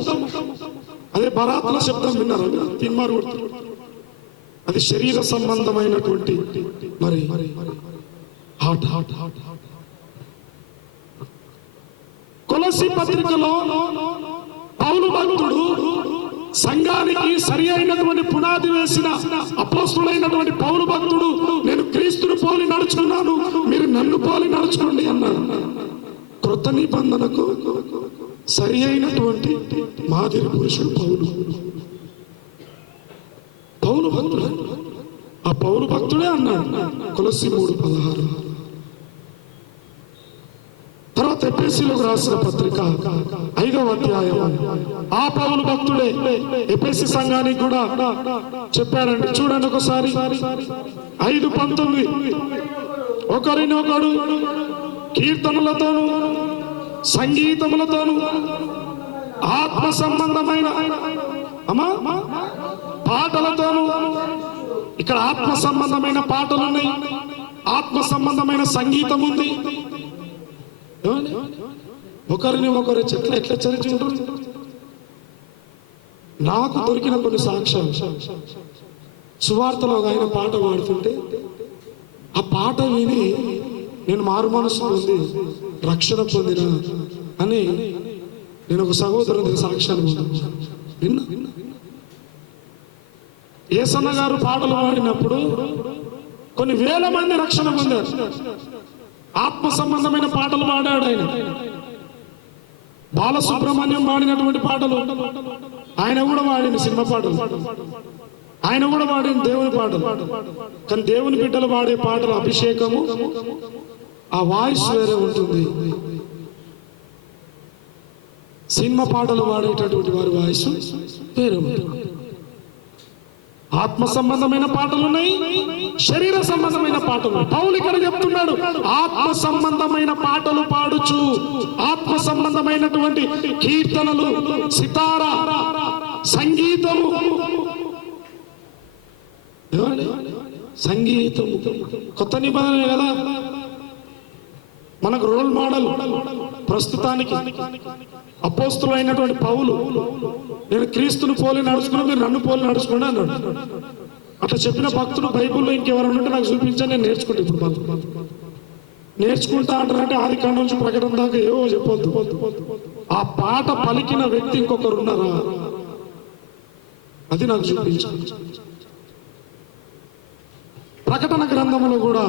అదే బరాత్ల శబ్దం విన్నారా? తీన్మారు కొడుతున్నారు, అది శరీర సంబంధమైనటువంటి మరి హాట్. కొలస్సీ పత్రికలో పౌలు భక్తుడు సంఘానికి సరి అయినటువంటి పునాది వేసిన అపోస్తులైనటువంటి పౌలు భక్తుడు, నేను క్రీస్తును పోలి నడుచుకున్నాను, మీరు నన్ను పోలి నడుచుకోండి అన్నాడు. క్రొత్త నిబంధనకు సరి అయినటువంటి మాదిరి పురుషుడు పౌలు భక్తుడు. ఆ పౌలు భక్తుడే అన్నాడు కొలస్సీ 3:16. తర్వాత ఎఫెసీయులకు రాసిన పత్రిక 5వ అధ్యాయం. ఆ పౌలు భక్తుడే ఎఫెసీ సంఘానికి కూడా చెప్పారండి. చూడండి ఒకసారి 5:19. ఒకరినొకడు కీర్తనలతోను సంగీతములతోను ఆత్మ సంబంధమైన పాటలతోను ఇక్కడ ఆత్మ సంబంధమైన పాటలు ఉన్నాయి, ఆత్మ సంబంధమైన సంగీతం ఉంది. ఏమండి? ఒకరిని ఒకరు ఎట్లా చరించుకుంటారు. నాకు దొరికిన కొన్ని సాక్ష్యాలు, సువార్తలో ఆయన పాట పాడుతుంటే ఆ పాట విని నేను మారు మనసు పొంది రక్షణ పొందిన అని నేను ఒక సహోదరుని సాక్ష్యాలు విన్నా. యేసన్న గారు పాటలు పాడినప్పుడు కొన్ని వేల మంది రక్షణ పొందారు. ఆత్మ సంబంధమైన పాటలు పాడాడు ఆయన. బాలసుబ్రహ్మణ్యం పాడినటువంటి పాటలు ఆయన కూడా పాడింది, సినిమా పాటలు ఆయన కూడా పాడింది, దేవుని పాటలు. కానీ దేవుని బిడ్డలు పాడే పాటలు అభిషేకము, ఆ వాయిస్ వేరే ఉంటుంది. సినిమా పాటలు పాడేటటువంటి వారి వాయిస్ వేరే ఉంటుంది. ఆత్మ సంబంధమైన పాటలు ఉన్నాయి, శరీర సంబంధమైన పాటలు. పౌలు ఇక్కడ చెప్తున్నాడు, ఆత్మ సంబంధమైన పాటలు పాడుచు, ఆత్మ సంబంధమైనటువంటి కీర్తనలు, సితార, సంగీతము, సంగీతము కొత్త నిబంధన కదా మనకు రోల్ మోడల్. ప్రస్తుతానికి అపోస్తులు అయినటువంటి పౌలు, నేను క్రీస్తును పోలి నడుచుకున్నా, మీరు నన్ను పోలి నడుచుకోండి అన్నాడు. అట్లా చెప్పిన భక్తుడు బైబిల్లో ఇంకెవరైనా ఉంటే నాకు చూపించని నేను నేర్చుకుంటా. ఇప్పుడు నేర్చుకుంటా అంటారంటే ఆది కాండం నుంచి ప్రకటన దాకా ఏవో చెప్పొద్దు. ఆ పాట పలికిన వ్యక్తి ఇంకొకరు ఉన్నారా, అది నాకు చూపించాలి. ప్రకటన గ్రంథములో కూడా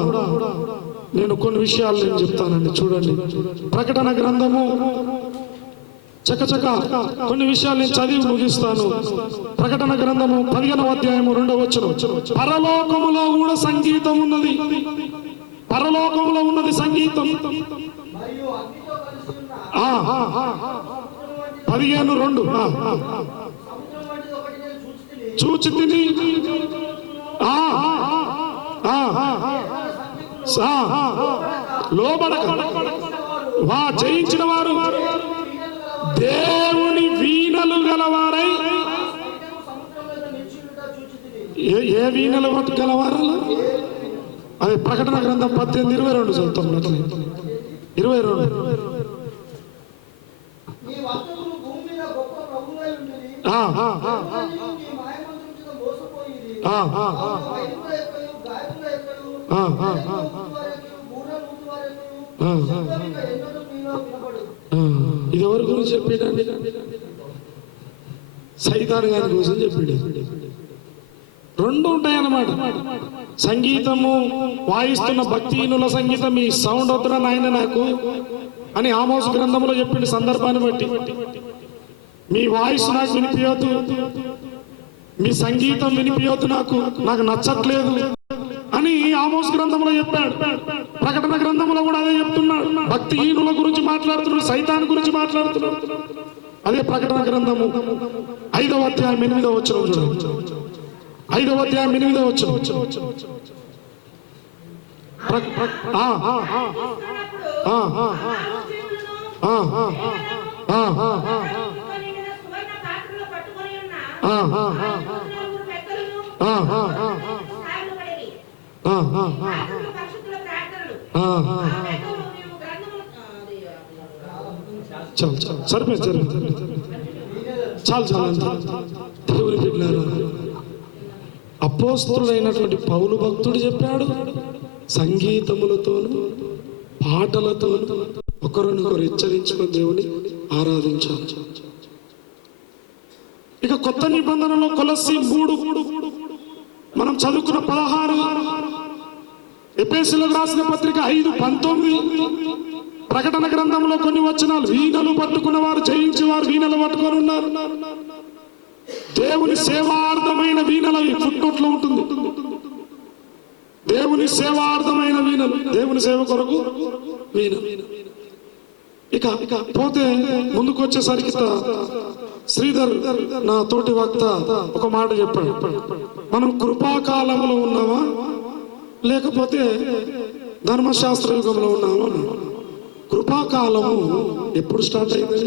నేను కొన్ని విషయాలు నేను చెప్తానండి. చూడండి, ప్రకటన గ్రంథము చకచక కొన్ని విషయాలు నేను చదివి ముగిస్తాను. ప్రకటన గ్రంథము 15వ అధ్యాయము 2వ వచనం, పరలోకములో కూడా సంగీతం ఉన్నది, పరలోకములో ఉన్నది సంగీతం. 15:2 చూచి తిని లోబడక జయించిన వారు దేవుని వీణలు గలవారై. ఏ వీణలు గలవారు? అది ప్రకటన గ్రంథం 18:22 చదువుతాం. 22 ఇది ఎవరి గురించి చెప్పాడండి? సైతాన్ గారి కోసం చెప్పాడు. రెండు ఉంటాయన్నమాట. సంగీతము వాయిస్తున్న భక్తిహీనుల సంగీతం, ఈ సౌండ్ వద్దురా నాయన నాకు అని ఆమోస్ గ్రంథంలో చెప్పింది. సందర్భాన్ని బట్టి మీ వాయిస్ నాకు వినిపించద్దు, మీ సంగీతం వినిపించద్దు, నాకు నచ్చట్లేదు అని ఆమోస్ గ్రంథంలో చెప్పాడు. ప్రకటన గ్రంథంలో కూడా అదే చెప్తున్నాడు. భక్తిహీనుల గురించి మాట్లాడుతున్నాడు, సైతాన్ గురించి మాట్లాడుతున్నాడు. అదే ప్రకటన గ్రంథము 5వ అధ్యాయం 8వ వచనం చూడండి. 5వ అధ్యాయం 8వ వచనం. సరిపోయింది. చాలా దేవుని బిడ్డలారా, అపోస్తలుడైనటువంటి పౌలు భక్తుడు చెప్పాడు, సంగీతములతోను పాటలతోను ఒకరినొకరు హెచ్చరించుకొని దేవుని ఆరాధించాలి. ఇక కొత్త నిబంధనలో కొలస్సీ 3 మనం చదువుకున్న 16, ఎఫెసీయులకు రాసిన పత్రిక 5:19, ప్రకటన గ్రంథంలో కొన్ని వచనాలు, వీణలు పట్టుకున్న వారు జయించి వారు వీణలు పట్టుకొని ఉన్నారు. దేవుని సేవార్థమైన వీణలు ఫుట్నోట్లో ఉంటుంది. దేవుని సేవార్థమైన వీణలు, దేవుని సేవ కొరకు వీణ. ఇక పోతే ముందుకు వచ్చేసరికి శ్రీధర్ నా తోటి వక్త ఒక మాట చెప్పాడు. మనం కృపాకాలంలో ఉన్నామా లేకపోతే ధర్మశాస్త్ర యుగంలో ఉన్నామా? కృపాకాలము ఎప్పుడు స్టార్ట్ అయింది?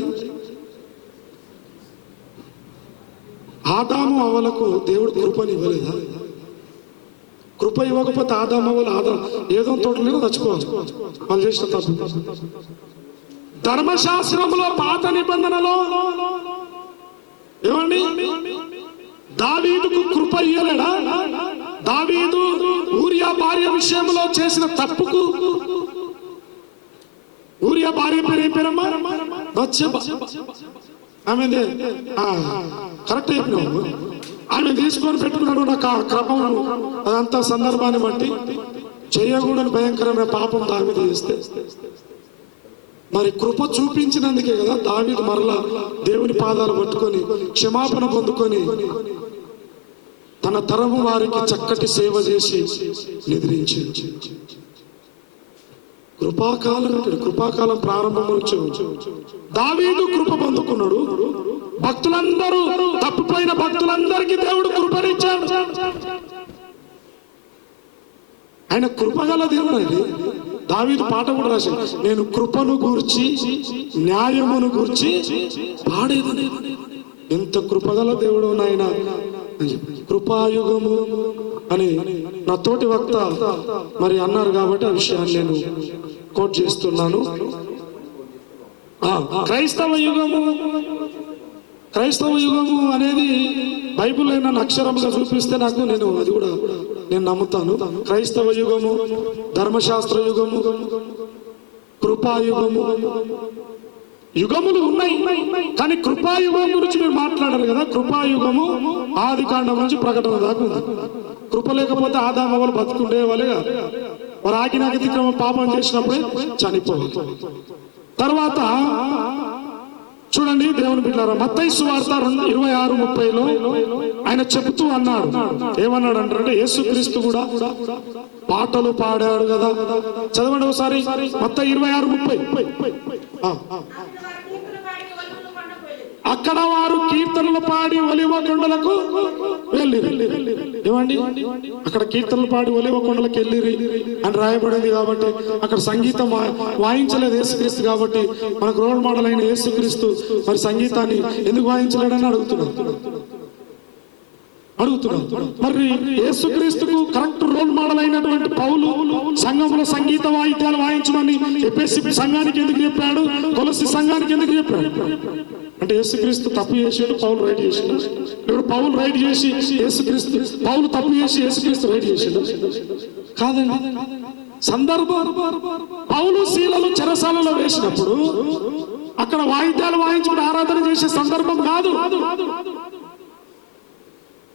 ఆదాము అవ్వలకు దేవుడు కృపని ఇవ్వలేదా? కృప ఇవ్వకపోతే ఆదాము ఏదో తోటలో చచ్చిపోవాలి వాళ్ళు చేసిన తప్పు. ధర్మశాస్త్రంలో పాత నిబంధనలో ఏమండి దావీదుకు కృప ఇయ్యలేడా? దావీదు ఊరియా భార్య విషయంలో చేసిన తప్పుకు ఊరియా భార్య పేరు ఏం పేరమ్మా? బత్షెబ. ఆమె కరెక్ట్ అయిపోయినావు. ఆమె తీసుకొని పెట్టుకున్నాడు. నాకు ఆ క్రమం అదంతా సందర్భాన్ని బట్టి చేయకూడని భయంకరమైన పాపం దాని మీద చేస్తే మరి కృప చూపించినందుకే కదా దావీదు మరలా దేవుని పాదాలు పట్టుకొని క్షమాపణ పొందుకొని తన తరము వారికి చక్కటి సేవ చేసి నిద్రించింది. కృపాకాలం ప్రారంభం నుంచి దావీదు కృప పొందుకున్నాడు. భక్తులందరూ తప్పిపోయిన భక్తులందరికీ దేవుడు కృపనిచ్చాడు. ఆయన కృపగల దేవుడు అండి. దావీదు పాట కూడా రాశాడు, నేను కృపను గూర్చి న్యాయమును గూర్చి పాడేది. ఎంత కృపగల దేవుడు నాయన. కృపాయుగము అని నా తోటి వక్త మరి అన్నారు కాబట్టి ఆ విషయాన్ని నేను కోట్ చేస్తున్నాను. క్రైస్తవ యుగము అనేది బైబిల్లో నన్ను అక్షరముగా చూపిస్తే నేను అది కూడా నేను నమ్ముతాను. క్రైస్తవ యుగము, ధర్మశాస్త్ర యుగము, కృపాయుగము, యుగములు ఉన్నాయి. కానీ కృపాయుగం గురించి మీరు మాట్లాడారు కదా. కృపాయుగము ఆది కాండం నుంచి ప్రకటన దాకా ఉంది. కృప లేకపోతే ఆదాము వాళ్ళు బతుకుండే వాళ్ళే కాదు. వారు ఆజ్ఞాతిక్రమ పాపం చేసినప్పుడే చనిపోవాలి. తర్వాత చూడండి దేవుని బిడ్డలారా, మత్తయి సువార్త 26:30లో ఆయన చెబుతూ అన్నాడు. ఏమన్నాడు అంటే యేసుక్రీస్తు కూడా పాటలు పాడాడు కదా. చదవండి ఒకసారి మత్తయి 26:30. అక్కడ వారు కీర్తనలు పాడి ఒలివ కొండలకు వెళ్ళిరి. ఏమండి అక్కడ కీర్తనలు పాడి ఒలివ కొండలకు వెళ్ళిరి అని రాయబడింది కాబట్టి అక్కడ సంగీతం వాయించలేదు యేసుక్రీస్తు. కాబట్టి మనకు రోల్ మోడల్ అయిన యేసుక్రీస్తు మరి సంగీతాన్ని ఎందుకు వాయించలేడని అడుగుతున్నాడు. మరి యేసుక్రీస్తుకు కరెక్ట్ రోల్ మోడల్ అయినటువంటి పౌలు సంఘంలో సంగీత వాయిద్యాలు వాయించమని ఎఫెసీ సంఘానికి ఎందుకు చెప్పాడు? కొలస్సీ సంఘానికి ఎందుకు చెప్పాడు? అంటే యేసుక్రీస్తు తప్పు చేసాడు, పౌలు రైట్ చేసాడు. ఇప్పుడు పౌలు రైట్ చేసి యేసుక్రీస్తు, పౌలు తప్పు చేసి యేసుక్రీస్తు రైట్ చేసాడు కాదండి. సందర్భం పౌలు శీలలు చెరసాలలో వేసినప్పుడు అక్కడ వాయిద్యాలు వాయించుకుని ఆరాధన చేసే సందర్భం కాదు.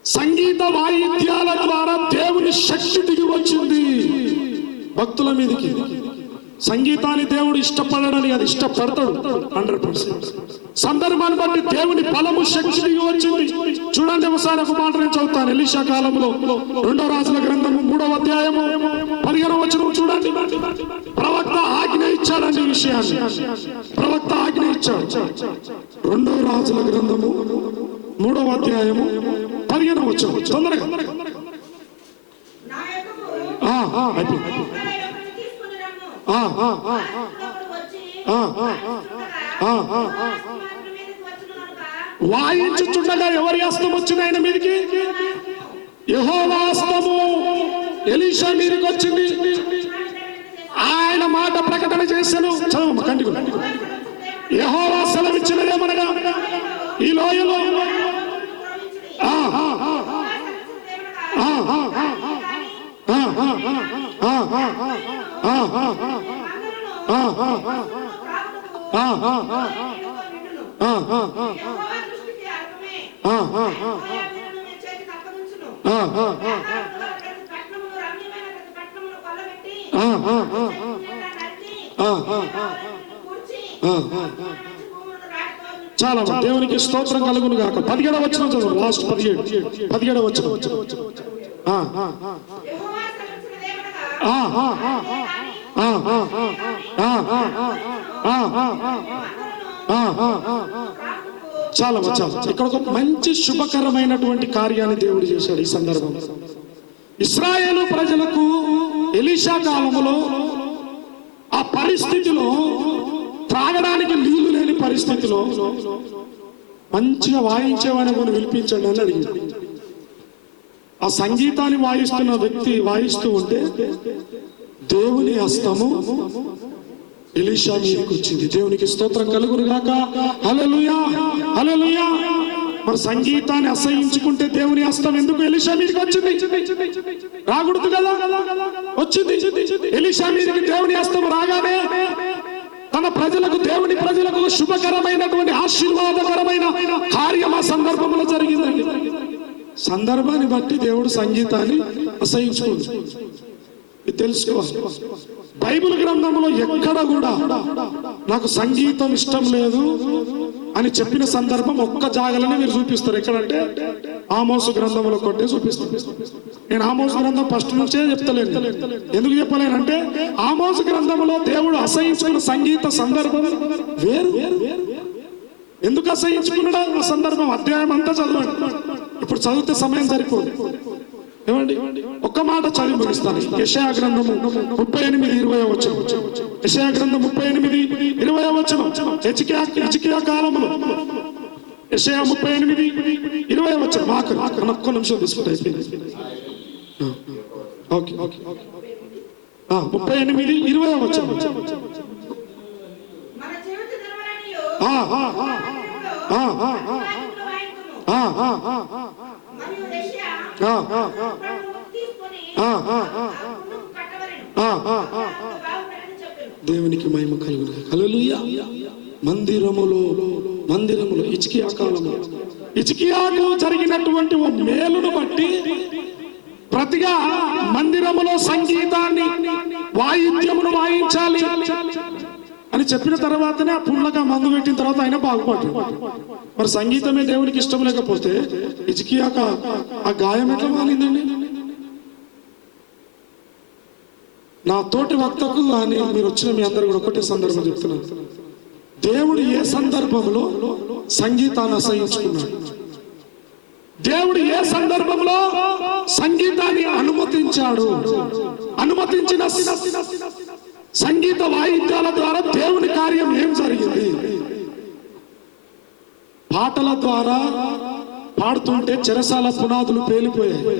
సంగీత వాయిద్యాల ద్వారా దేవుని శక్తి దిగి వచ్చింది భక్తుల మీదకి. సంగీతాన్ని దేవుడు ఇష్టపడడని అది ఇష్టపడతాడు 100%. సందర్భాన్ని బట్టి దేవుని బలము శక్తి దిగి వచ్చింది. చూడండి ఒకసారి ఒక మాట నేను చదువుతాను. ఎలీషా కాలంలో 2వ రాజుల గ్రంథము 3వ అధ్యాయము 15వ వచనం చూడండి. ప్రవక్త ఆజ్ఞ ఇచ్చాడండి. ఈ విషయాన్ని ప్రవక్త ఆజ్ఞ ఇచ్చాడు. 2వ రాజుల గ్రంథము 3వ అధ్యాయము 15వ వచనం తొందరగా వాయించుచుండగా ఎవరి హస్తం వచ్చింది ఆయన మీదకి? యెహోవా హస్తము ఎలీషా మీదకి వచ్చింది. ఆయన మాట ప్రకటన చేశాను. చదువు కంటికు. యెహోవా సెలవిచ్చినదేమనగా ఈ లోయలో చాలా దేవునికి స్తోత్రం కలుగును గాక. 17వ వచనం చదువు. లాస్ట్ 17వ వచనం. చాలా ఇక్కడ ఒక మంచి శుభకరమైనటువంటి కార్యాన్ని దేవుడు చేశాడు ఈ సందర్భంలో. ఇశ్రాయేలు ప్రజలకు ఎలీషా కాలంలో ఆ పరిస్థితిలో త్రాగడానికి నీళ్లు లేని పరిస్థితిలో మంచిగా వాయించేవాడిని కొని వినిపించండి అని అడిగింది. ఆ సంగీతాన్ని వాయిస్తున్న వ్యక్తి వాయిస్తూ ఉంటే దేవుని హస్తము ఎలీషా మీదకి వచ్చింది. దేవునికి స్తోత్రం కలుగును గాక. హల్లెలూయా, హల్లెలూయా. మరి సంగీతాన్ని అసహించుకుంటే దేవుని హస్తం ఎందుకు ఎలీషా మీదకి వచ్చింది? రాకూడదు కదా, వచ్చింది. ఎలీషా మీదకి దేవుని హస్తం రాగానే తన ప్రజలకు, దేవుని ప్రజలకు శుభకరమైనటువంటి ఆశీర్వాదకరమైన కార్యం ఆ సందర్భంలో జరిగిందండి. సందర్భాన్ని బట్టి దేవుడు సంగీతాన్ని అసహించుకుంది. ఇది తెలుసుకోవాలి. బైబిల్ గ్రంథంలో ఎక్కడ కూడా నాకు సంగీతం ఇష్టం లేదు అని చెప్పిన సందర్భం ఒక్క జాగలనే మీరు చూపిస్తారు. ఎక్కడంటే ఆమోసు గ్రంథంలో కొట్టే చూపిస్తారు. నేను ఆమోసు గ్రంథం ఫస్ట్ నుంచే చెప్తలేను. ఎందుకు చెప్పలేనంటే ఆమోసు గ్రంథంలో దేవుడు అసహించుకున్న సంగీత సందర్భం వేరు. ఎందుకు అసహించుకున్నాడు ఆ సందర్భం? అధ్యాయం అంతా చదవండి. ఇప్పుడు చదివితే సమయం సరిపోదు. ఏమండి, ఒక్క మాట చదివి ముగిస్తాను. యెషయా గ్రంథము 38:20 వచనం. యెషయా గ్రంథం 38:20 వచనం. హిజ్కియా కాలంలో యెషయా 38:20 వచనం. మాకు ఒక్క నిమిషం తీసుకుంటే అయిపోయింది. ఓకే, 38:20 వచనం. దేవునికి మహిమ కలుగును. హల్లెలూయా. మందిరములో హిజ్కియా కాలంలో హిజ్కియాకు జరిగినటువంటి ఓ మేలును బట్టి ప్రతిగా మందిరములో సంగీతాన్ని, వాయిద్యమును వాయించాలి అని చెప్పిన తర్వాతనే ఆ పుల్లగా మందు పెట్టిన తర్వాత ఆయన బాగుపడ్డాడు. మరి సంగీతమే దేవునికి ఇష్టం లేకపోతే హిజ్కియాక ఆ గాయం ఎట్లా మారిందండి? నా తోటి వక్తకు అని మీరు వచ్చిన మీ అందరు కూడా ఒకటే సందర్భం చెప్తున్నారు. దేవుడు ఏ సందర్భంలో సంగీతాన్ని అసహించుకున్నాడు? దేవుడు ఏ సందర్భంలో సంగీతాన్ని అనుమతించాడు? అనుమతించిన సంగీత వాయిద్యాల ద్వారా దేవుని కార్యం ఏం జరిగింది? పాటల ద్వారా పాడుతుంటే చెరసాల పునాదులు పేలిపోయాయి.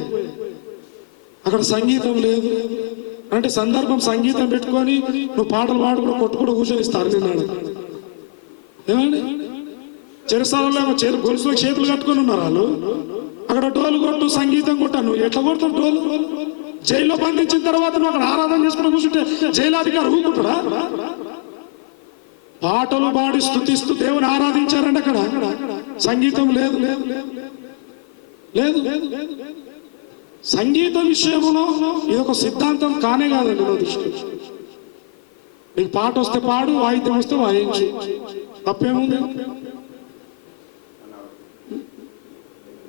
అక్కడ సంగీతం లేదు అంటే సందర్భం సంగీతం పెట్టుకొని నువ్వు పాటలు పాడుకుని కొట్టుకుని కూర్చొని ఇస్తారు. నిన్నాడు ఏమండి, చెరసాలలో గొలుసులో చేతులు కట్టుకొని ఉన్నారు వాళ్ళు. అక్కడ డోలు కొట్టు, సంగీతం కొట్టా. నువ్వు ఎట్లా కొడతావు డోలు? జైల్లో బంధించిన తర్వాత నువ్వు అక్కడ ఆరాధన చేసుకుని కూర్చుంటే జైలాధికారి ఊరుకుంటాడా? పాటలు పాడి స్తుతిస్తూ దేవుని ఆరాధించారండి. అక్కడ సంగీతం లేదు. సంగీత విషయంలో ఇది ఒక సిద్ధాంతం కానే కాదండి నా దృష్టి. నీకు పాట వస్తే పాడు, వాయిద్యం వస్తే వాయించు, తప్పేముంది?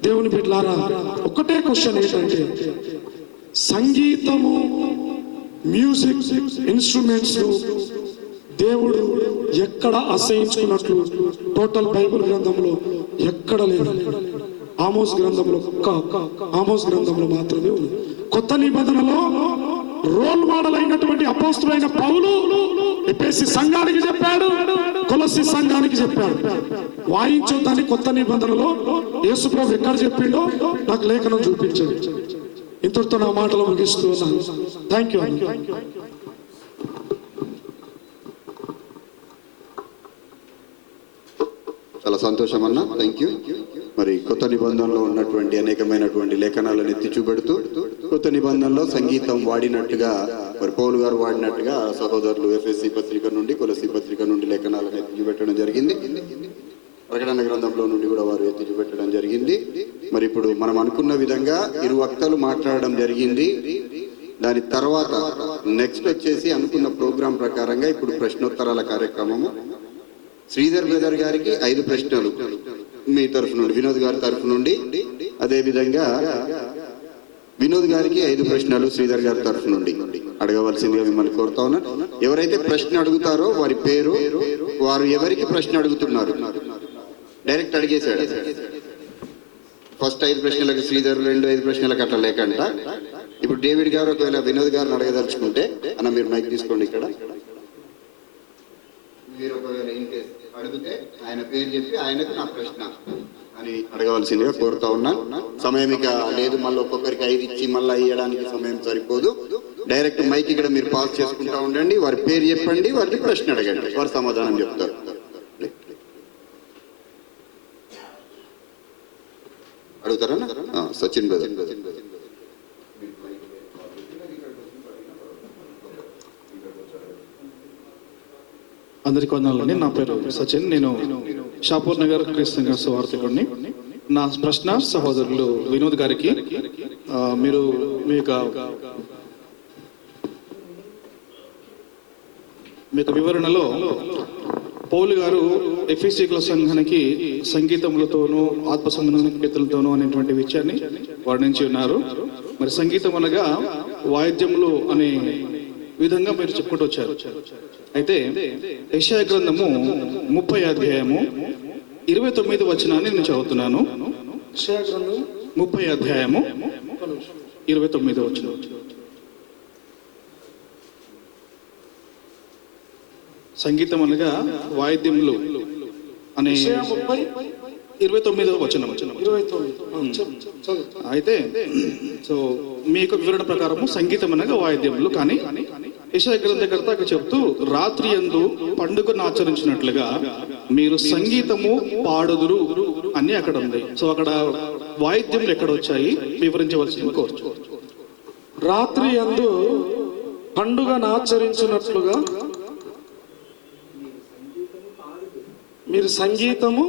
దేవుని బిడ్డలారా, ఒక్కటే క్వశ్చన్ ఏంటంటే సంగీతము, మ్యూజిక్ ఇన్స్ట్రుమెంట్స్ దేవుడు ఎక్కడ అసహించుకున్నట్లు టోటల్ బైబిల్ గ్రంథంలో ఎక్కడ లేదు. ఆమోస్ గ్రంథంలో ఆమోస్ గ్రంథంలో మాత్రమే ఉంది. కొత్త నిబంధనలో రోల్ మోడల్ అయినటువంటి అపోస్తలుడైన పౌలు ఎఫెసీ సంఘానికి చెప్పాడు, కొలస్సీ సంఘానికి చెప్పాడు. వాయించొద్దని కొత్త నిబంధనలో యేసుప్రభు ఎక్కడ చెప్పిండో నాకు లేఖనం చూపించండి. ఇంతటితో నా మాటలు ముగిస్తూ ఉన్నాను. Thank you. చాలా సంతోషం అన్న, థ్యాంక్ యూ. మరి కొత్త నిబంధనలో ఉన్నటువంటి అనేకమైనటువంటి లేఖనాలను ఎత్తి చూపెడుతూ కొత్త నిబంధనలో సంగీతం వాడినట్టుగా మరి పౌలు గారు వాడినట్టుగా సహోదరులు ఎఫెసీ పత్రిక నుండి, కొలస్సీ పత్రిక నుండి లేఖనాలను ఎత్తి చూపెట్టడం జరిగింది. ప్రకటన గ్రంథంలో నుండి కూడా వారు ఎత్తి చూపెట్టడం జరిగింది. మరి ఇప్పుడు మనం అనుకున్న విధంగా ఇరు వక్తలు మాట్లాడడం జరిగింది. దాని తర్వాత నెక్స్ట్ వచ్చేసి అనుకున్న ప్రోగ్రాం ప్రకారంగా ఇప్పుడు ప్రశ్నోత్తరాల కార్యక్రమము. శ్రీధర్ బ్రదర్ గారికి 5 ప్రశ్నలు మీ తరఫు నుండి, వినోద్ గారి తరఫు నుండి. అదే విధంగా వినోద్ గారికి 5 ప్రశ్నలు శ్రీధర్ గారి తరఫు నుండి అడగవలసిందిగా మిమ్మల్ని కోరుతా ఉన్నా. ఎవరైతే ప్రశ్న అడుగుతారో వారి పేరు, వారు ఎవరికి ప్రశ్న అడుగుతున్నారు డైరెక్ట్ అడిగేశాడు. ఫస్ట్ 5 ప్రశ్నలకు శ్రీధర్, 5 ప్రశ్నలకు అట్లా లేకుండా ఇప్పుడు డేవిడ్ గారు ఒకవేళ వినోద్ గారిని అడగదలుచుకుంటే అన్న మీరు మైక్ తీసుకోండి. ఇక్కడ మీరు ఒకవేళ ఇన్ కేస్ అడిగితే ఆయన పేరు చెప్పి ఆయనకు నా ప్రశ్న అని అడగవలసిందిగా కోరుతా ఉన్నాను. సమయం ఇక లేదు, మళ్ళీ ఒక్కొక్కరికి 5 ఇచ్చి మళ్ళీ ఇవ్వడానికి సమయం సరిపోదు. డైరెక్ట్ మైక్ ఇక్కడ మీరు పాస్ చేసుకుంటా ఉండండి, వారి పేరు చెప్పండి, వారికి ప్రశ్న అడగండి, వారు సమాధానం చెప్తారు. అడుగుతారా? సచిన్ బ్రదర్. అందరికీ వందనాలండి. నా పేరు సచిన్. నేను షాపూర్ నగర్ క్రీస్తు సువార్థికుడిని. నా ప్రశ్న సహోదరులు వినోద్ గారికి, మీరు మీ యొక్క వివరణలో పౌలు గారు ఎఫెసీయుల సంఘానికి సంగీతములతోనూ ఆత్మ సంబంధమైన కీర్తనలతోనూ అనేటువంటి విషయాన్ని వర్ణించి ఉన్నారు. మరి సంగీతం అనగా వాయిద్యములు అనే విధంగా మీరు చెప్పుకుంటూ వచ్చారు. అయితే యెషయా గ్రంథము 30వ అధ్యాయము 29వ వచనాన్ని నేను చదువుతున్నాను. 30వ అధ్యాయము 29వ వచనం. సంగీతం అనగా వాయిద్యములు అనే 29వ వచనం. అయితే సో మీ యొక్క వివరణ ప్రకారము సంగీతం అనగా వాయిద్యములు, కానీ యెషయా గ్రంథకర్త అక్కడ చెప్తూ రాత్రి యందు పండుగను ఆచరించినట్లుగా మీరు సంగీతము పాడుదురు అని అక్కడ ఉంది. సో అక్కడ వాయిద్యములు ఎక్కడ వచ్చాయి వివరించవలసింది కోరుచు. రాత్రి యందు పండుగను ఆచరించినట్లుగా మీరు సంగీతము,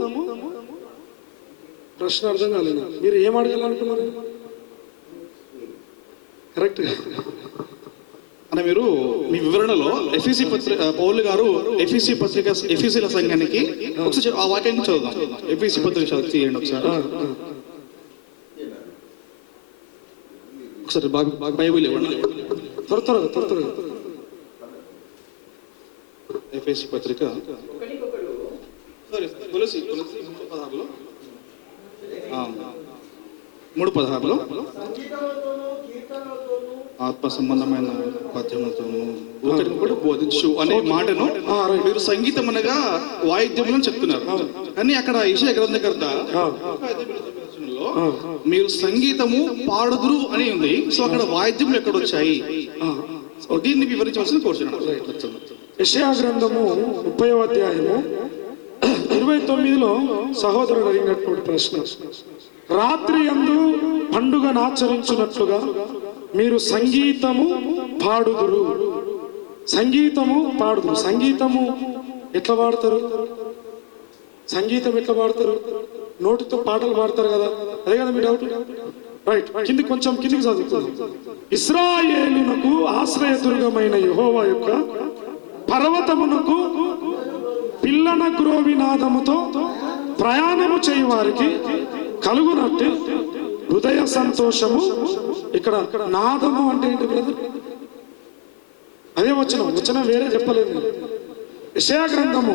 ప్రశ్న అర్థం కాలేదు. మీరు ఏం అడగాలనుకున్నారు? కరెక్ట్ అని మీరు మీ వివరణలో ఎఫీసీ పత్రిక పౌలు గారు ఎఫీసీల సంఘానికి ఒకసారి ఆ వాక్యాన్ని చదువుదాం. ఎఫీసీ పత్రిక తీయండి ఒకసారి. ఒకసారి బైబిల్ ఇవ్వండి త్వరగా. ఎఫీసీ పత్రిక 3:16 ఆత్మ సంబంధమైన పద్యములతోనూ ఒకరికొకరు బోధించు అనే మాటను మీరు సంగీతం అనగా వాయిద్యములను చెప్తున్నారు. కానీ అక్కడ యెషయా గ్రంథకర్త మీరు సంగీతము పాడుదురు అని ఉంది. సో అక్కడ వాయిద్యములు ఎక్కడ వచ్చాయి దీన్ని వివరించవలసిన కోరుచున్నాను. యెషయా గ్రంథము 30వ అధ్యాయము 29లో సహోదరుడు అడిగినటువంటి ప్రశ్న, రాత్రి యందు పండుగను ఆచరించినట్లుగా మీరు సంగీతము పాడుదురు. సంగీతము ఎట్లా పాడతారు? సంగీతం ఎట్లా పాడతారు? నోటితో పాటలు పాడతారు కదా, అదే కదా మీ డౌట్. రైట్, కిందికి చదువుతుంది. ఇశ్రాయేలునకు ఆశ్రయదుర్గమైన యెహోవా యొక్క పర్వతమునకు పిల్లన గ్రోవినాదముతో ప్రయాణము చేయి వారికి కలుగునట్టు హృదయ సంతోషము. ఇక్కడ నాదము అంటే ఏంటి బ్రదర్? అదే వచనం వేరే చెప్పలేదు. యెషయా గ్రంథము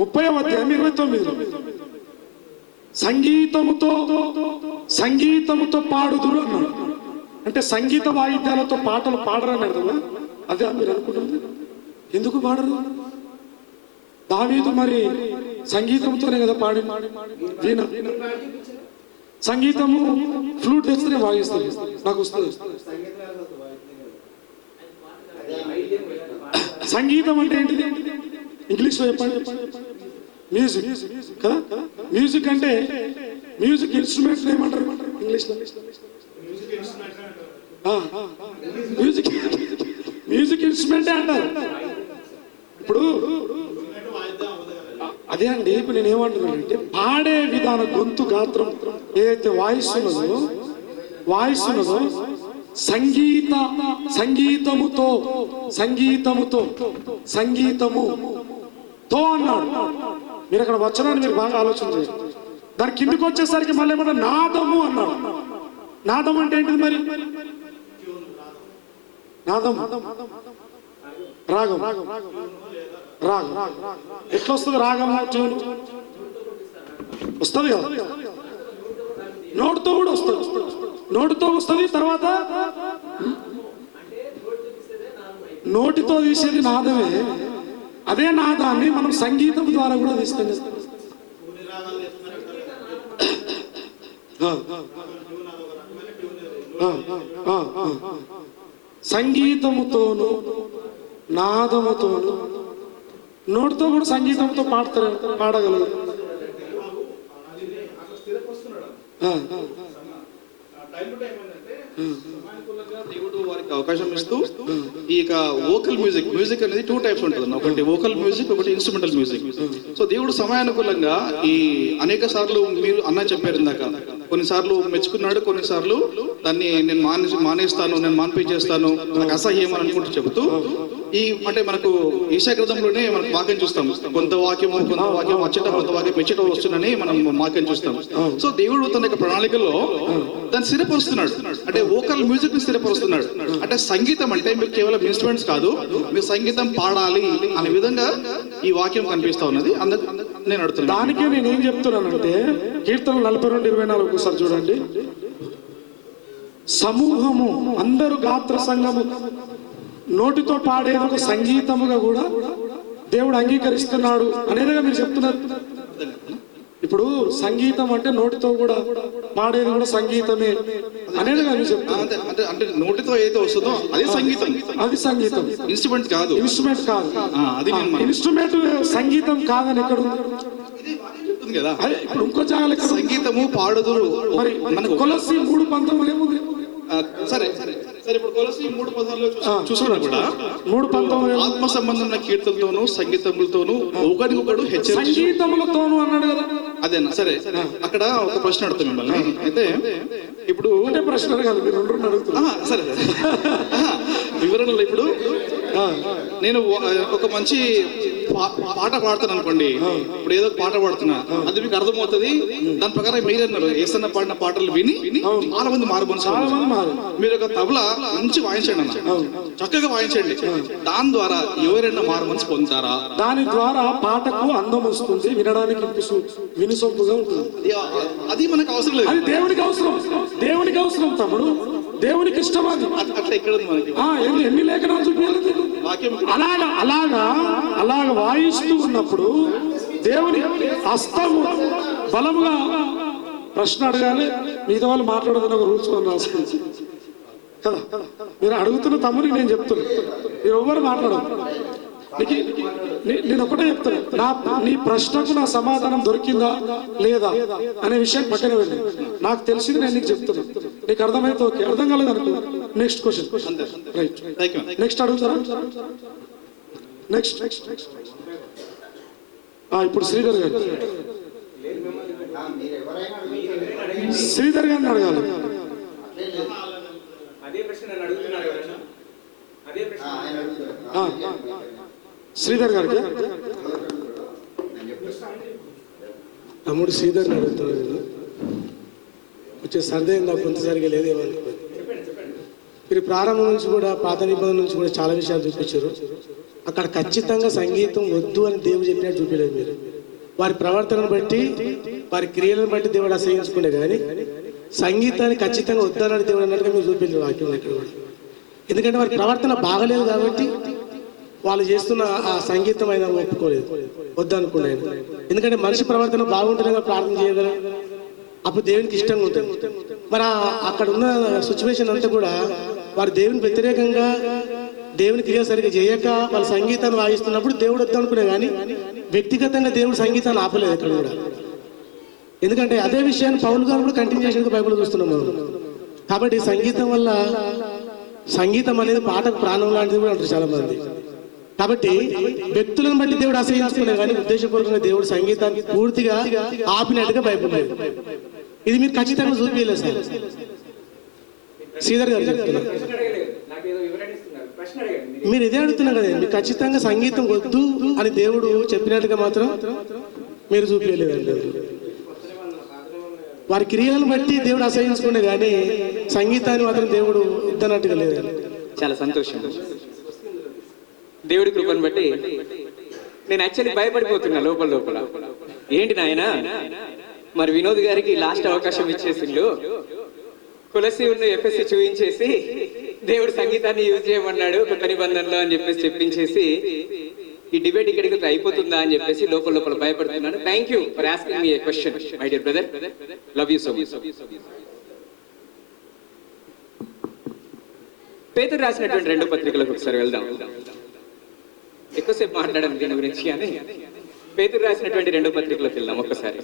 30వ అధ్యాయం 29లో సంగీతముతో పాడుదురు అన్నాడు. అంటే సంగీత వాయిద్యాలతో పాటలు పాడరని అర్థమా? అదే మీరు అనుకుంటుంది. ఎందుకు పాడరు? దావీదు మరి సంగీతంతోనే కదా పాడి వీణ. సంగీతము ఫ్లూట్ తెచ్చినే వాయిస్తుంది, నాకు వస్తుంది. సంగీతం అంటే ఏంటిది? ఇంగ్లీష్లో చెప్పండి. మ్యూజిక్ కదా. మ్యూజిక్ అంటే మ్యూజిక్ ఇన్స్ట్రుమెంట్ ఏమంటారు ఇంగ్లీష్లో? మ్యూజిక్ ఇన్స్ట్రుమెంటే అంటారు. ఇప్పుడు అదే అండి, ఇప్పుడు నేను ఏమంటున్నానంటే పాడే విధానం, గొంతు గాత్రం ఏదైతే వాయిస్ ఉన్నదో సంగీతముతో అన్నాడు. మీరు అక్కడ వచనాన్ని మీరు బాగా ఆలోచించారు. దాని కిందికి వచ్చేసరికి మళ్ళీ ఏమన్నా నాదము అన్నాడు. నాదం అంటే ఏంటిది మరి? నాదం రాగం. ఎట్లా వస్తుంది రాగం? వస్తుంది కదా, నోటితో కూడా వస్తుంది. తర్వాత నోటితో తీసేది నాదమే, అదే నాదాన్ని మనం సంగీతం ద్వారా కూడా తీస్తాం కదా. సంగీతముతోను నాదముతోను నోటితో కూడా సంగీతంతో పాడగలరు. దేవుడు వారికి అవకాశం ఇస్తూ ఈ వోకల్ మ్యూజిక్ అనేది 2 టైప్స్ ఉంటుంది. ఒకటి వోకల్ మ్యూజిక్, ఒకటి ఇన్స్ట్రుమెంటల్ మ్యూజిక్. సో దేవుడు సమయానుకూలంగా ఈ అనేక సార్లు మీరు అన్న చెప్పారు ఇందాక, కొన్నిసార్లు మెచ్చుకున్నాడు, కొన్నిసార్లు దాన్ని నేను మానేస్తాను, నేను మాన్పించేస్తాను, నాకు అసహ్యం అని అనుకుంటూ చెబుతూ ఈ అంటే మనకు ఈశా గ్రంథంలోనే మనకు వాక్యం చూస్తాం. కొంత వాక్యం వచ్చేట, కొంత వాక్యం మెచ్చట వస్తుందని మనం వాక్యం చూస్తాం. సో దేవుడు తన యొక్క ప్రణాళికలో దాన్ని స్థిరపరుస్తున్నాడు. అంటే వోకల్ మ్యూజిక్ ని స్థిరపరుస్తున్నాడు. అంటే సంగీతం అంటే మీరు కేవలం ఇన్స్ట్రుమెంట్స్ కాదు, మీరు సంగీతం పాడాలి అనే విధంగా ఈ వాక్యం కనిపిస్తా ఉన్నది. అందుకు నేను అడుగుతున్నాను. దానికే నేను ఏం చెప్తున్నానంటే కీర్తన 42:24 ఒకసారి చూడండి. సమూహము అందరూ గాత్ర సంఘము నోటితో పాడేది ఒక సంగీతముగా కూడా దేవుడు అంగీకరిస్తున్నాడు అనేదిగా మీరు చెప్తున్నారు. ఇప్పుడు సంగీతం అంటే నోటితో కూడా పాడేది కూడా సంగీతమే అనేదిగా మీరు చెప్తున్నారు. అంటే నోటితో ఏదైతే వస్తుందో అది సంగీతం, అది సంగీతం, ఇన్స్ట్రుమెంట్ కాదు. ఇన్స్ట్రుమెంట్ కాదు, అది ఇన్స్ట్రుమెంట్ సంగీతం కాదని ఎక్కడ కదా. ఇప్పుడు ఇంకో జాగాలు సంగీతము పాడుదురు. మరి మనకు కొలసి 3:19 ఏముంది? సరే ఇప్పుడు కొలసి 3:14 చూసుకున్నా కూడా 3:19 ఆత్మ సంబంధమైన కీర్తనలతోనూ సంగీతములతోనూ ఒకడికొకడు సంగీతములతోనూ అన్నాడు కదా. అదేనా? సరే అక్కడ ఒక ప్రశ్న అడుగుతాను మిమ్మల్ని. అయితే ఇప్పుడు ప్రశ్న కాదు, మీరు రెండు అడుగుతున్నా. సరే వివరణలు ఇప్పుడు నేను ఒక మంచి పాట పాడతాను అనుకోండి. ఇప్పుడు ఏదో పాట పాడుతున్నా, అది మీకు అర్థమవుతుంది. దాని ప్రకారం మీరన్నారు ఏసన్న పాడిన పాటలు విని చాలా మంది మారుమనసు. మీరు ఒక తబలా మంచి వాయించండి అన్న, చక్కగా వాయించండి. దాని ద్వారా ఎవరైనా మారుమనసు పొందుతారా? దాని ద్వారా పాటకు అందం వస్తుంది, వినడానికి వినుసొంపుగా ఉంటుంది. అది మనకు అవసరం లేదు, అది దేవునికి అవసరం. దేవునికి అవసరం తమ్ముడు, దేవునికి ఇష్టం. అది అట్లా ఇక్కడ ఉంది మనకి. ఎన్ని లేఖనాలు చూపించాలి అలాగా వాయిస్తూ ఉన్నప్పుడు దేవుని హస్తము బలముగా ప్రశ్న అడగాలి. మిగతా వాళ్ళు మాట్లాడుతున్న రూల్స్ మనం రాసుకుంది కదా. మీరు అడుగుతున్న తమ్ముని నేను చెప్తున్నా, మీరు ఎవరు మాట్లాడదు. నేను ఒకటే చెప్తాను, నీ ప్రశ్నకు నా సమాధానం దొరికిందా లేదా అనే విషయం పక్కన వెళ్ళి నాకు తెలిసింది నేను నీకు చెప్తున్నా. నీకు అర్థమైతే ఓకే, అర్థం కాలేదు అనుకో నెక్స్ట్ క్వశ్చన్. రైట్, నెక్స్ట్ అడుగుతారా? నెక్స్ట్ ఇప్పుడు శ్రీధర్ గారు గారిని అడగాలి. శ్రీధర్ గారికి తమ్ముడు శ్రీధర్ని అడుగుతున్నాడు. కొంచెం సర్దైందా, కొంత సరిగా లేదేమనుకో. మీరు ప్రారంభం నుంచి కూడా పాత నిబంధన నుంచి కూడా చాలా విషయాలు చూపించారు. అక్కడ ఖచ్చితంగా సంగీతం వద్దు అని దేవుడు చెప్పినట్టు చూపించలేదు. మీరు వారి ప్రవర్తనను బట్టి, వారి క్రియలను బట్టి దేవుడు అసహించుకునే కానీ సంగీతాన్ని ఖచ్చితంగా వద్దన్నాడు దేవుడు అన్నట్టుగా మీరు చూపించారు వాక్యం ఇక్కడ కూడా. ఎందుకంటే వారి ప్రవర్తన బాగలేదు కాబట్టి వాళ్ళు చేస్తున్న ఆ సంగీతం అయినా ఒప్పుకోలేదు, వద్దనుకున్నాను. ఎందుకంటే మనిషి ప్రవర్తన బాగుంటుందిగా ప్రార్థన చేయగలరు, అప్పుడు దేవునికి ఇష్టంగా ఉంటుంది. మరి అక్కడ ఉన్న సిచ్యువేషన్ అంతా కూడా వారు దేవునికి వ్యతిరేకంగా, దేవుని క్రియ సరిగ్గా చేయక వాళ్ళ సంగీతాన్ని వాయిస్తున్నప్పుడు దేవుడు వద్దనుకునే కానీ వ్యక్తిగతంగా దేవుడు సంగీతాన్ని ఆపలేదు అక్కడ కూడా. ఎందుకంటే అదే విషయాన్ని పౌలు గారు కూడా కంటిన్యూ చేసినట్టు బైబిల్ చూస్తున్నాం మనం. కాబట్టి సంగీతం వల్ల, సంగీతం అనేది పాటకు ప్రాణం లాంటిది కూడా అంటారు చాలా మంది. కాబట్టి వ్యక్తులను బట్టి దేవుడు అసహించుకునే కానీ ఉద్దేశపూర్వకంగా దేవుడు సంగీతాన్ని పూర్తిగా ఆపినట్టుగా బైబిల్ లేదు. ఇది మీరు ఖచ్చితంగా చూపించలేదు సార్. శ్రీధర్ గారు చెప్తున్నారు, మీరు ఇదే అడుగుతున్నారు కదా, మీరు ఖచ్చితంగా సంగీతం వద్దు అని దేవుడు చెప్పినట్టుగా మాత్రం మీరు చూపించలేదండి. వారి క్రియలను బట్టి దేవుడు అసహించుకునే కానీ సంగీతాన్ని మాత్రం దేవుడు వద్దన్నట్టుగా లేదండి. చాలా సంతోషం. దేవుడి కృపను బట్టి నేను యాక్చువల్లీ భయపడిపోతున్నా లోపల. ఏంటి నాయన, మరి వినోద్ గారికి లాస్ట్ అవకాశం ఇచ్చేసిండు, తులసి ఉన్న ఎఫ్ఎస్సి చూపించేసి దేవుడు సంగీతాన్ని యూజ్ చేయమన్నాడు కొత్త నిబంధనలో అని చెప్పేసి చెప్పించేసి ఈ డిబేట్ ఇక్కడికి అయిపోతుందా అని చెప్పేసి లోపల లోపల భయపడుతున్నాను. Thank you for asking me question my dear brother. Love you so much. పేతురు రాసినటువంటి 2 పత్రికలకు ఒకసారి వెళ్దాం. ఎక్కువసేపు మాట్లాడడం దీని గురించి కానీ పేతురు రాసినటువంటి 2 పత్రికలకు వెళ్దాం ఒక్కసారి.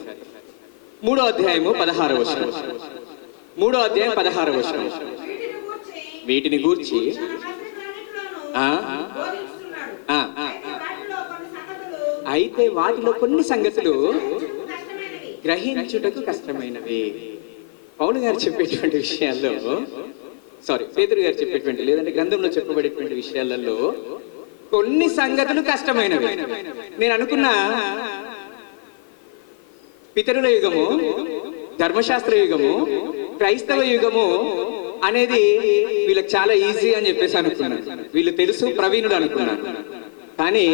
3వ అధ్యాయము 16వ వచనం. 3వ అధ్యాయం 16వ వచనం. వీటిని గూర్చి అయితే వాటిలో కొన్ని సంగతులు గ్రహించుటకు కష్టమైనవి. పౌలు గారు చెప్పేటువంటి విషయాల్లో పేతురు గారు చెప్పేటువంటి లేదంటే గ్రంథంలో చెప్పబడేటువంటి విషయాలలో కొన్ని సంగతులు కష్టమైనవి. నేను అనుకున్నా పితరుల యుగము, ధర్మశాస్త్ర యుగము, క్రైస్తవ యుగము అనేది వీళ్ళకి చాలా ఈజీ అని చెప్పేసి అనుకున్నాను. వీళ్ళు తెలుసు, ప్రవీణులు అనుకున్నాను. కానీ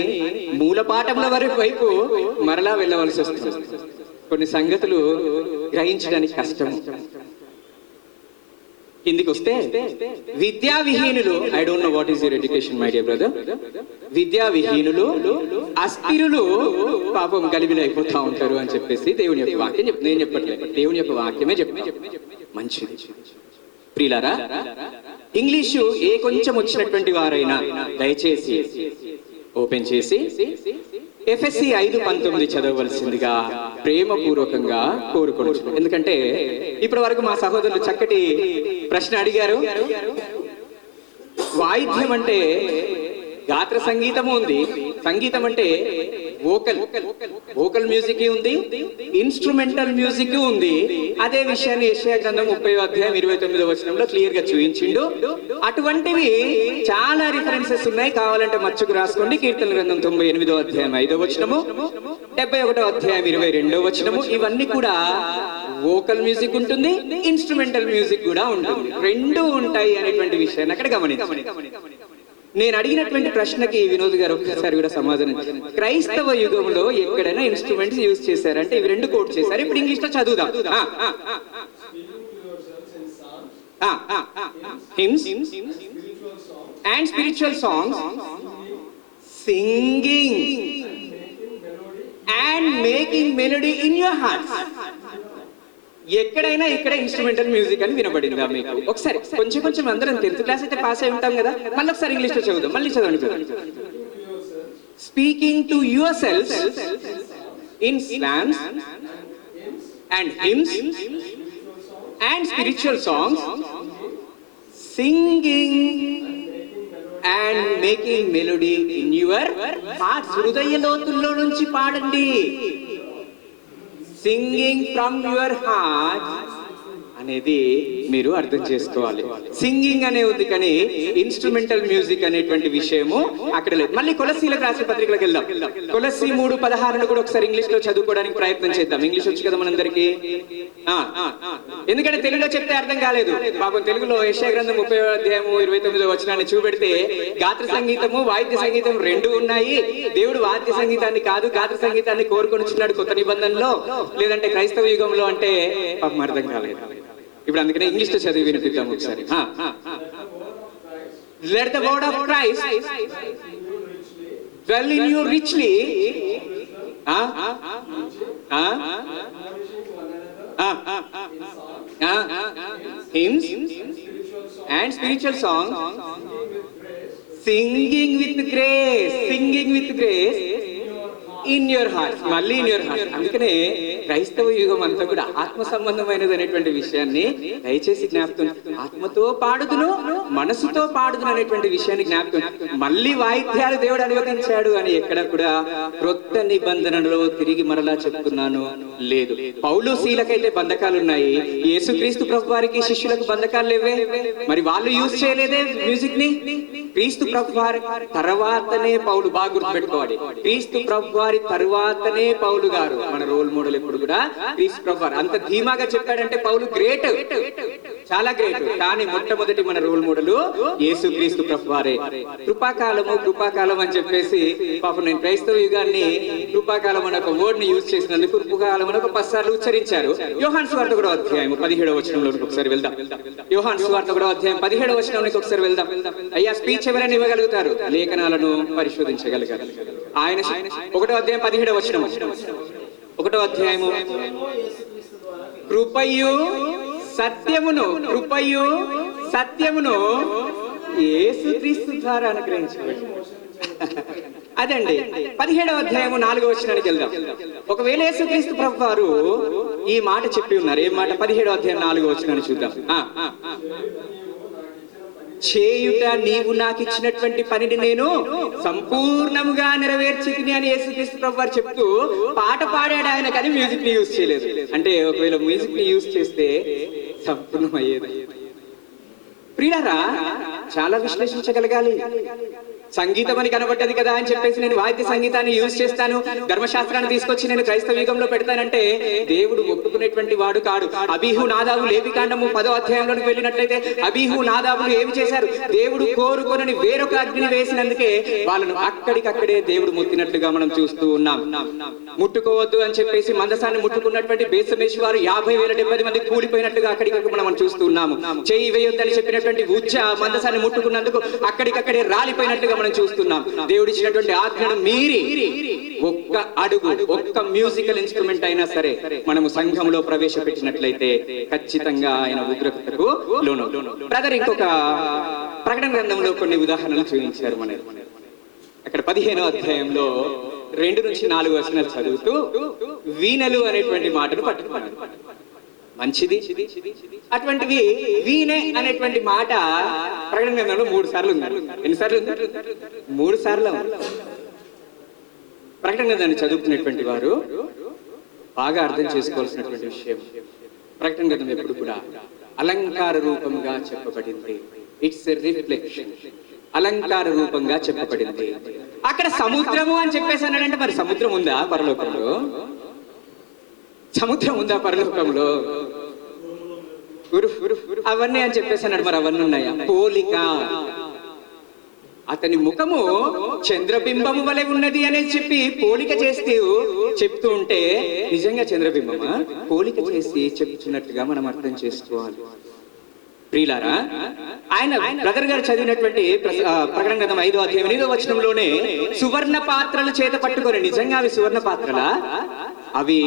మూల పాఠముల వైపు మరలా వెళ్ళవలసి వస్తుంది. కొన్ని సంగతులు గ్రహించడానికి కష్టం. కిందికి వస్తే విద్యా విహీనులు, I don't know what is your education my dear brother, విద్యా విహీనులు, అస్థిరులు పాపం గలిబిలి అయిపోతా ఉంటారు అని చెప్పేసి దేవుని యొక్క వాక్యం నేను చెప్పట్లేదు, దేవుని యొక్క వాక్యమే మంచిది. ప్రియులారా, ఇంగ్లీషు ఏ కొంచెం వచ్చినటువంటి వారైనా దయచేసి ఓపెన్ చేసి ఎఫ్ఎస్సి 5:19 చదవవలసిందిగా ప్రేమపూర్వకంగా కోరుకోవచ్చు. ఎందుకంటే ఇప్పటి వరకు మా సహోదరులు చక్కటి ప్రశ్న అడిగారు. వాయిద్యం అంటే గాత్ర సంగీతము ఉంది, సంగీతం అంటే వోకల్ మ్యూజిక్ ఉంది, ఇన్స్ట్రుమెంటల్ మ్యూజిక్ ఉంది. అదే విషయాన్ని యెషయా గ్రంథం 30వ అధ్యాయం 29వ వచనంలో క్లియర్ గా చూపించిండు. అటువంటివి చాలా రిఫరెన్సెస్ ఉన్నాయి, కావాలంటే మచ్చుకు రాసుకోండి. కీర్తన గ్రంథం 98వ అధ్యాయం 5వ వచనము, 71వ అధ్యాయం 22వ వచనము, ఇవన్నీ కూడా వోకల్ మ్యూజిక్ ఉంటుంది, ఇన్స్ట్రుమెంటల్ మ్యూజిక్ కూడా ఉంటుంది. రెండు ఉంటాయి అనేటువంటి విషయాన్ని అక్కడ గమనించండి. నేను అడిగినటువంటి ప్రశ్నకి వినోద్ గారు ఒక్కసారి కూడా సమాధానం, క్రైస్తవ యుగంలో ఎక్కడైనా ఇన్స్ట్రుమెంట్స్ యూజ్ చేశారంటే ఇవి 2 కోట్ చేశారు. ఇప్పుడు ఇంగ్లీష్ లో చదువుదాం. Hymns and spiritual songs, singing and making melody in your hearts. ఎక్కడైనా ఇక్కడ ఇన్స్ట్రుమెంటల్ మ్యూజిక్ అని వినబడిందా మీకు? ఒకసారి కొంచెం అందరం 10th క్లాస్ అయితే పాస్ అయి ఉంటాం కదా, మళ్ళీ ఒకసారి ఇంగ్లీష్ లో చదువుదాం. మళ్ళీ చదవండి. Speaking to your self in slams and hymns and spiritual songs, singing and making melody in your hearts. హృదయ లోతుల్లో నుంచి పాడండి. సింగింగ్ ఫ్రమ్ యువర్ హార్ట్ అనేది మీరు అర్థం చేసుకోవాలి. సింగింగ్ అనే ఉంది కానీ ఇన్స్ట్రుమెంటల్ మ్యూజిక్ అనేటువంటి విషయము అక్కడ లేదు. మళ్ళీ కొలస్సీలకు రాసిన పత్రికలకు వెళ్దాం. కొలస్సీ 3:16 కూడా ఒకసారి ఇంగ్లీష్ లో చదువుకోవడానికి ప్రయత్నం చేద్దాం. ఇంగ్లీష్ వచ్చు కదా మనందరికి, ఎందుకంటే తెలుగులో చెప్తే అర్థం కాలేదు. పాపం తెలుగులో యెషయా గ్రంథం 30వ అధ్యాయం 29వ వచనాన్ని చూపెడితే గాత్ర సంగీతము, వాయిద్య సంగీతం 2 ఉన్నాయి. దేవుడు వాద్య సంగీతాన్ని కాదు గాత్ర సంగీతాన్ని కోరుకొనిచున్నాడు కొత్త నిబంధనలో, లేదంటే క్రైస్తవ యుగంలో అంటే పాపం అర్థం కాలేదు. ఇప్పుడు అందుకనే ఇంగ్లీష్ లో చదివి వినిపిద్దాం ఒకసారి. Let the word of Christ dwell in you richly, hymns and spiritual songs, singing with grace in your heart. మళ్ళీ in your heart. అందుకనే క్రైస్తవ యుగం అంతా కూడా ఆత్మ సంబంధమైనది అనేటువంటి విషయాన్ని దయచేసి జ్ఞాపకం. ఆత్మతో పాడుదును, మనసుతో పాడుదును అనేటువంటి విషయాన్ని జ్ఞాపకం. మళ్ళీ వాయిద్యాలు దేవుడు అనుమతించాడు అని ఎక్కడ కూడా క్రొత్త నిబంధనలో తిరిగి మరలా చెప్తున్నాను లేదు. పౌలు శీలకైతే బంధకాలు ఉన్నాయి, యేసుక్రీస్తు ప్రభు వారికి శిష్యులకు బంధకాలు లేవే. మరి వాళ్ళు యూజ్ చేయలేదే మ్యూజిక్ ని. క్రీస్తు ప్రభు వారి తర్వాతనే పౌలు, బాగా గుర్తుపెట్టుకోవాలి, క్రీస్తు ప్రభు వారి తర్వాతనే పౌలు గారు మన రోల్ మోడల్ ఎప్పుడు ఎప్పుడు కూడా క్రీస్తు ప్రభువారు. అంత ధీమాగా చెప్పాడంటే పౌలు గ్రేట్, చాలా గ్రేట్. కానీ మొట్టమొదటి మన రోల్ మోడల్ యేసుక్రీస్తు ప్రభువారే. కృపాకాలం అని చెప్పేసి పాపం నేను క్రైస్తవ యుగాన్ని కృపాకాలం అనే ఒక వర్డ్ ని యూజ్ చేసినందుకు కృపాకాలం అని ఒక 10 సార్లు ఉచ్చరించారు. యోహాను సువార్త 1వ అధ్యాయం 17వ వచనంలోకి ఒకసారి వెళ్దాం. యోహాను సువార్త 1వ అధ్యాయం 17వ వచనంలోకి ఒకసారి వెళ్దాం. అయ్యా స్పీచ్ ఎవరైనా ఇవ్వగలుగుతారు? లేఖనాలను పరిశోధించగలిగారు ఆయన. 1వ అధ్యాయం 17వ వచనం. 1వ అధ్యాయము కృపయు సత్యమును యేసుక్రీస్తు ద్వారా అనుగ్రహించబడి. అదండి 17వ అధ్యాయము 4వ వచనానికి వెళ్దాం. ఒకవేళ యేసుక్రీస్తు ప్రభువారు ఈ మాట చెప్పి ఉన్నారు. ఏం మాట? 17వ అధ్యాయం 4వ వచనాన్ని చూద్దాం. చేయుట నీవు నాకు ఇచ్చినటువంటి పనిని నేను సంపూర్ణంగా నెరవేర్చితిని అని యేసుక్రీస్తు ప్రభువారు చెప్తూ పాట పాడాడు ఆయన, కానీ మ్యూజిక్ ని యూజ్ చేయలేదు. అంటే ఒకవేళ మ్యూజిక్ ని యూజ్ చేస్తే సంపూర్ణమయ్యేది. ప్రియులారా, చాలా విశ్లేషించగలగాలి. సంగీతం అని కనబడ్డది కదా అని చెప్పేసి నేను వాద్య సంగీతాన్ని యూజ్ చేస్తాను, ధర్మశాస్త్రాన్ని తీసుకొచ్చి నేను క్రైస్తవ యుగంలో పెడతానంటే దేవుడు ఒప్పుకునేటువంటి వాడు కాడు. అబీహు నాదాబు లేవికాండము 10వ అధ్యాయంలోకి వెళ్ళినట్లయితే అబీహు నాదాబులు ఏమి చేశారు? దేవుడు కోరుకొనని వేరొక అగ్నిని వేసినందుకే వాళ్ళను అక్కడికక్కడే దేవుడు ముట్టినట్లుగా మనం చూస్తూ ఉన్నాం. ముట్టుకోవద్దు అని చెప్పేసి మందసాన్ని ముట్టుకున్నటువంటి బేసమేషి వారు 50,070 మంది కూలిపోయినట్లుగా అక్కడికక్కడ మనం చూస్తూ ఉన్నాము. చేయి వేయొద్దని చెప్పినటువంటి ఉజ్జ మందసాన్ని ముట్టుకున్నందుకు అక్కడికక్కడే రాలిపోయినట్లుగా మనం చూస్తున్నాం. దేవుడు ఇచ్చినటువంటి ఆజ్ఞను మీరి ఒక్క అడుగు, ఒక్క మ్యూజికల్ ఇన్స్ట్రుమెంట్ అయినా సరే మనము సంఘంలో ప్రవేశపెట్టినట్లయితే ఖచ్చితంగా ఆయన ఉగ్రతకు లోనవుతాం. బ్రదర్ ఇంకొక ప్రకటన గ్రంథంలో కొన్ని ఉదాహరణలు చూపించారు మనకి. అక్కడ 15వ అధ్యాయంలో 2 నుంచి 4 వచనాలు చదువుతూ వీణలు అనేటువంటి మాటను పట్టుకున్నాడు. మంచిది. అటువంటివి వీణే అనేటువంటి మాట ప్రకటన గ్రంథంలో 3 సార్లు ఉంది. ఎన్నిసార్లు ఉంది? 3 సార్లు. ప్రకటన గ్రంథాన్ని చదువుకునేటువంటి వారు బాగా అర్థం చేసుకోవాల్సినటువంటి విషయం, ప్రకటన గ్రంథం ఎప్పుడు కూడా అలంకార రూపంగా చెప్పబడింది. It's a reflection. అలంకార రూపంగా చెప్పబడింది. అక్కడ సముద్రము అని చెప్పేసి అన్నాడంటే మరి సముద్రం ఉందా పరలోకంలో? సముద్రం ఉందా పరలోకంలో? అవన్నీ అని చెప్పేసి అన్నాడు. మరి అవన్నీ ఉన్నాయా? పోలిక. అతని ముఖము చంద్రబింబము వలె ఉన్నది అనేది చెప్పి పోలిక చేస్తూ చెప్తూ ఉంటే నిజంగా చంద్రబింబమా? పోలిక చేసి చెప్తున్నట్టుగా మనం అర్థం చేసుకోవాలి. ప్రియులారా, ఆయన బ్రదర్ గారు చదివినటువంటి ప్రకటన గ్రంథం 5వ అధ్యాయం 8వ వచనంలోనే సువర్ణ పాత్రలు చేత పట్టుకొని, నిజంగా అవి సువర్ణ పాత్రలా? అవి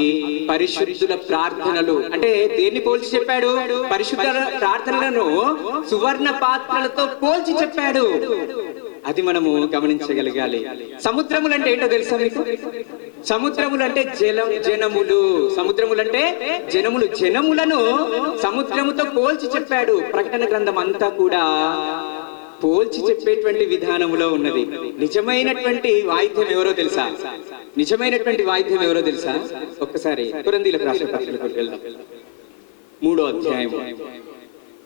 పరిశుద్ధుల ప్రార్థనలు. అంటే దేన్ని పోల్చి చెప్పాడు? పరిశుద్ధ ప్రార్థనలను సువర్ణ పాత్రలతో పోల్చి చెప్పాడు. అది మనము గమనించగలగాలి. సముద్రములు అంటే ఏంటో తెలుసా మీకు? సముద్రములు అంటే జనములు. సముద్రములు అంటే జనములు. జనములను సముద్రముతో పోల్చి చెప్పాడు. ప్రకటన గ్రంథం అంతా కూడా పోల్చి చెప్పేటువంటి విధానంలో ఉన్నది. నిజమైనటువంటి వాయిద్యం ఎవరో తెలుసా? నిజమైనటువంటి వాయిద్యం ఎవరో తెలుసా? ఒక్కసారి కొరింథీయులకు రాసిన పత్రికకు వెళ్దాం. 3వ అధ్యాయం,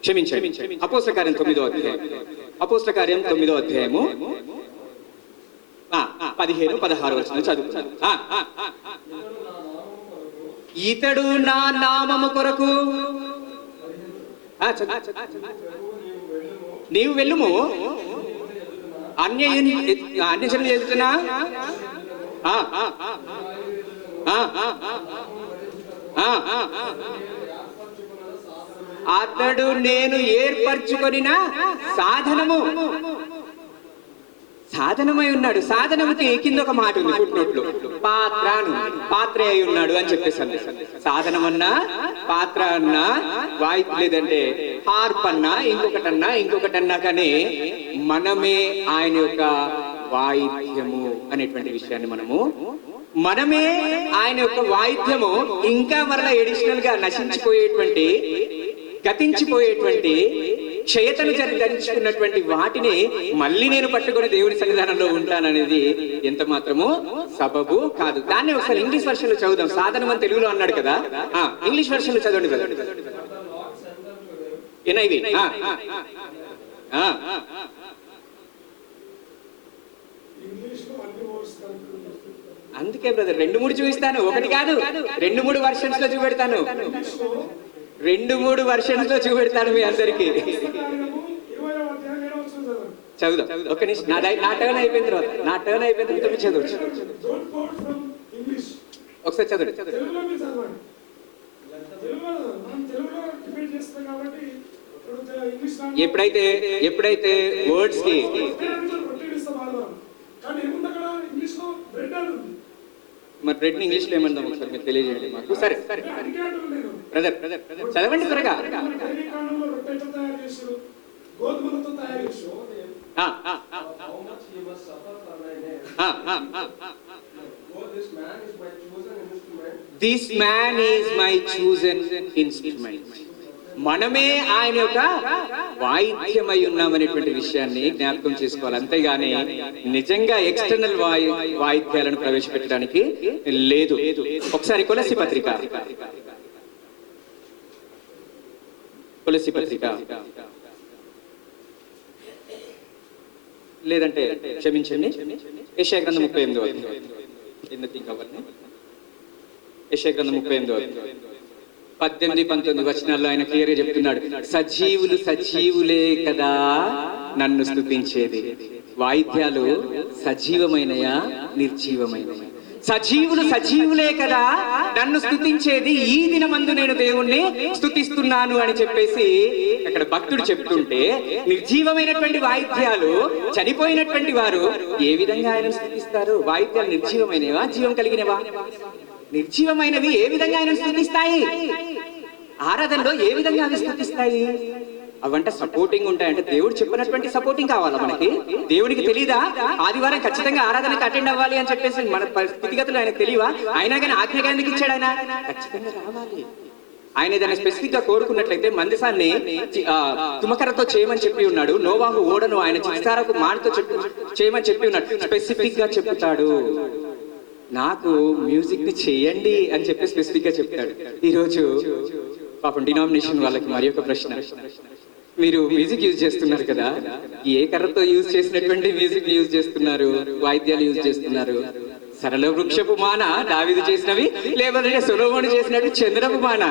క్షమించండి, అపోస్తల కార్యం 9వ అధ్యాయం. అపోస్తల కార్యం 9వ అధ్యాయము 15, 16 వచనం చదువుతున్నాను. ఇతడు నా నామము కొరకు నీవు వెళ్ళుము, అన్యజనులు ఎదుటనా అతడు నేను ఏర్పరచుకొనిన సాధనము. సాధనమై ఉన్నాడు. సాధనముకి కింద ఒక మాట ఉంది ఫుట్నోట్లో, పాత్ర అయి ఉన్నాడు అని చెప్పేసి. సాధనమన్నా, పాత్ర అన్నా, లేదంటే హార్ప్ అన్నా, ఇంకొకటన్నా కానీ మనమే ఆయన యొక్క వాయిద్యము అనేటువంటి విషయాన్ని మనమే ఆయన యొక్క వాయిద్యము. ఇంకా మరలా ఎడిషనల్ గా నశించిపోయేటువంటి, గతించిపోయేటువంటి, క్షయతను ధరించుకున్నటువంటి వాటిని మళ్ళీ నేను పట్టుకొని దేవుని సన్నిధానంలో ఉంటాననేది ఎంత మాత్రము సబబు కాదు. దాన్ని ఒకసారి ఇంగ్లీష్ వర్షన్ లో చదువుదాం. సాధనం అని తెలుగులో అన్నాడు కదా, ఇంగ్లీష్ వర్షన్ లో చదవండి. NIV. అందుకే బ్రదర్ 2-3 చూపిస్తాను, ఒకటి కాదు 2-3 వర్షన్స్ లో చూపెడతాను, 2-3 వర్షన్స్ లో చూపెడతాను మీ అందరికి. చదువుదాం ఒక్క నిమిషం, నా టర్న్ అయిపోయిన తర్వాత మీరు చదవచ్చు. ఒకసారి చదువు. ఎప్పుడైతే వర్డ్స్ కి మరి బ్రెడ్ ఇంగ్లీష్ లో ఏమందాం ఒకసారి మీరు తెలియజేయండి మాకు. సరే బ్రదర్ చదవండి త్వరగా. This man is my chosen instrument. మనమే ఆయన యొక్క వాయిద్యమై ఉన్నామనేటువంటి విషయాన్ని జ్ఞాపకం చేసుకోవాలి. అంతేగాని నిజంగా ఎక్స్టర్నల్ వాయిద్యాలను ప్రవేశపెట్టడానికి లేదు. ఒకసారి కొలసి పత్రిక లేదంటే క్షమించండి, యెషయా గ్రంథం 38వ అధ్యాయం. యెషయా గ్రంథం 38వ అధ్యాయం 18-19 వచనాల్లో ఆయన క్లియర్గా చెప్తున్నాడు, సజీవులే కదా నన్ను స్తుతించేది. వాయిద్యాలు సజీవమైనయా నిర్జీవమైనయా? సజీవులే కదా నన్ను స్తుతించేది. ఈ దినమందు నేను దేవుణ్ణి స్తుతిస్తున్నాను అని చెప్పేసి అక్కడ భక్తుడు చెప్తుంటే, నిర్జీవమైనటువంటి వాయిద్యాలు, చనిపోయినటువంటి వారు ఏ విధంగా ఆయన స్తుతిస్తారు? వాయిద్యాలు నిర్జీవమైనవా జీవం కలిగినవా? నిర్జీవమైనవి ఏ విధంగా ఆయన స్తుతిస్తాయి? ఆరాధనలో ఏ విధంగా అవి స్తుతిస్తాయి? అవంటే సపోర్టింగ్ ఉంటాయంటే దేవుడు చెప్పినటువంటి సపోర్టింగ్ కావాలా మనకి? దేవుడికి తెలీదా ఆదివారం ఖచ్చితంగా ఆరాధనకి అటెండ్ అవ్వాలి అని చెప్పేసి? మన స్థితిగతులు ఆయనకు తెలియవా? అయినా కానీ ఆజ్ఞగా ఎందుకు ఇచ్చాడు? ఆయన ఖచ్చితంగా రావాలి. ఆయన ఏదైనా స్పెసిఫిక్ గా కోరుకున్నట్లయితే మందసాన్ని తుమకరతో చేయమని చెప్పి ఉన్నాడు. నోవాహు ఓడను ఆయన చిస్తారకు మాటతో చేయమని చెప్పి ఉన్నాడు. స్పెసిఫిక్ గా చెప్తాడు, నాకు మ్యూజిక్ ని చేయండి అని చెప్పి స్పెసిఫిక్ గా చెప్తాడు. ఈరోజు పాపం డినామినేషన్ వాళ్ళకి మరి ఒక ప్రశ్న, మీరు మ్యూజిక్ యూజ్ చేస్తున్నారు కదా, ఏ కర్రతో యూజ్ చేసినటువంటి మ్యూజిక్ యూజ్ చేస్తున్నారు, వాయిద్యాలు యూజ్ చేస్తున్నారు? సరళ వృక్షపు మాన దావీదు చేసినవి, లేకపోతే సొలొమోను చేసినవి చంద్రపు మాన,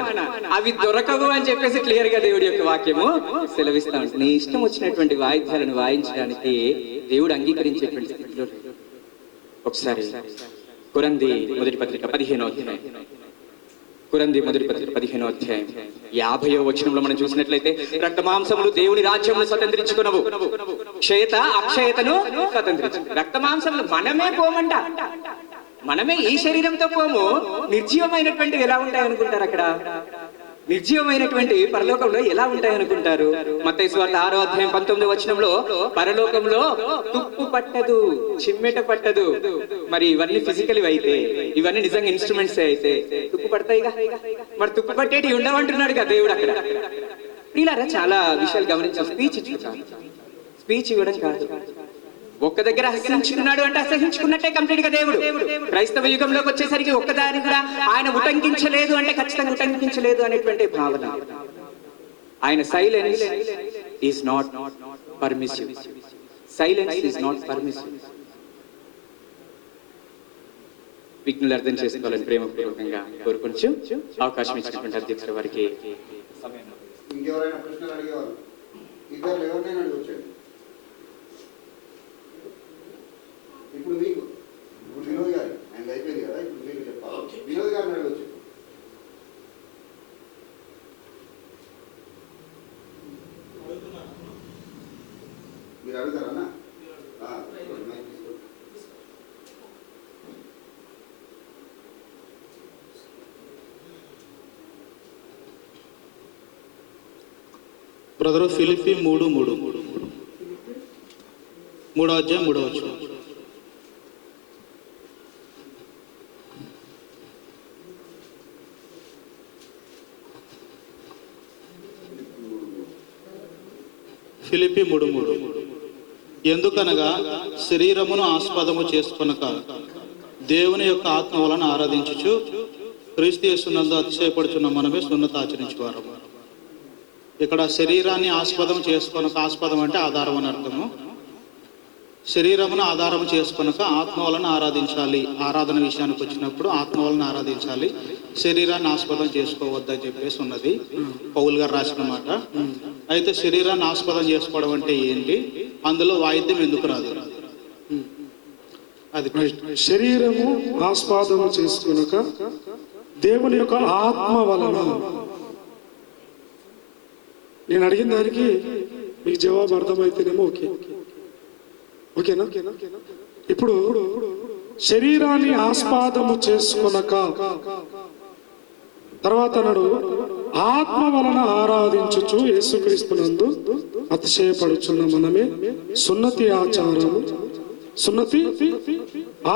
అవి దొరకవు అని చెప్పేసి క్లియర్ గా దేవుడి యొక్క వాక్యము సెలవిస్తా ఉంటుంది. నీ ఇష్టం వచ్చినటువంటి వాయిద్యాలను వాయించడానికి దేవుడు అంగీకరించేటువంటి స్థితిలో. ఒకసారి కొరంథీ మొదటి పత్రిక 15వ అధ్యాయం, 50వ వచనంలో మనం చూసినట్లయితే, రక్త మాంసములు దేవుని రాజ్యమును స్వతంత్రించుకునవు, క్షయత అక్షయతను స్వతంత్రించు. రక్త మాంసములు మనమే పోమంట, మనమే ఈ శరీరంతో పోము. నిర్జీవమైనటువంటివి ఎలా ఉంటాయి అనుకుంటారు? అక్కడ నిర్జీవమైనటువంటి పరలోకంలో ఎలా ఉంటాయి అనుకుంటారు? మత్తయి సువార్త 6వ అధ్యాయం 19వ వచనంలో, పరలోకంలో తుప్పు పట్టదు, చిమ్మెట పట్టదు. మరి ఇవన్నీ ఫిజికల్ అయితే, ఇవన్నీ నిజంగా ఇన్స్ట్రుమెంట్స్ అయితే తుప్పు పడతాయిగా. మరి తుప్పు పట్టేటి ఉండవంటున్నాడు కదా దేవుడు అక్కడ. వీళ్ళారా చాలా విషయాలు గమనించాం. స్పీచ్ ఇవ్వడం కాదు, ఒక్క దగ్గర అసహించుకున్నాడు అంటే అసహించుకున్నట్టే కంప్లీట్ గా దేవుడు. క్రైస్తవ యుగంలోకి వచ్చేసరికి ఒక్కదాని కూడా ఆయన ఉటంకించలేదు అంటే ఖచ్చితంగా ఉటంకించలేదు అనేటువంటి భావన. ఆయన silence is not permissive. Silence is not permissive. విఘ్నులు అర్థం చేసుకోవాలని ప్రేమపూర్వకంగా కోరుకొంచు అవకాశం ఇచ్చినటువంటి అధ్యక్షుల వారికి. ఇంకెవరైనా ప్రశ్నలు అడిగేవారు? ఇద్దరు ఎవరినైనా అడగొచ్చాడు. ఇప్పుడు మీకు, ఇప్పుడు వినోద్ గారు, ఆయన అయిపోయింది కదా, ఇప్పుడు మీకు చెప్పాలి. వినోద్ గారిని అడగొచ్చు. మీరు అడుగుతారా? బ్రదరు ఫిలిప్పి 3:3 అధ్యాయం 3వ వచనం. ఫిలిప్పి 3:3 ఎందుకనగా శరీరమును ఆస్పదము చేసుకొనక దేవుని యొక్క ఆత్మ వలన ఆరాధించుచు క్రీస్తు యేసునందు అతిశయపడుచున్న మనమే సున్నత ఆచరించువారు. ఇక్కడ శరీరాన్ని ఆస్పదం చేసుకొనక, ఆస్పదం అంటే ఆధారం అని అర్థము. శరీరమును ఆధారం చేసుకొనక ఆత్మ వలన ఆరాధించాలి. ఆరాధన విషయానికి వచ్చినప్పుడు ఆత్మ వలన ఆరాధించాలి, శరీరాన్ని ఆస్పదం చేసుకోవద్దని చెప్పేసి ఉన్నది పౌలు గారు రాసిన మాట. అయితే శరీరాన్ని ఆస్పదం చేసుకోవడం అంటే ఏంటి, అందులో వాయిద్యం ఎందుకు రాదు? అది శరీరము ఆస్పాదము చేసుకొనక దేవుని యొక్క ఆత్మ వలన. నేను అడిగిన దానికి మీకు జవాబు అర్థమైతేనేమో ఓకేనా? ఇప్పుడు శరీరాన్ని ఆస్పాదము చేసుకొనక తర్వాత అన్నాడు ఆత్మ వలన ఆరాధించుచు యేసుక్రీస్తునందు అతిశయపడుచున్న మనమే సున్నతి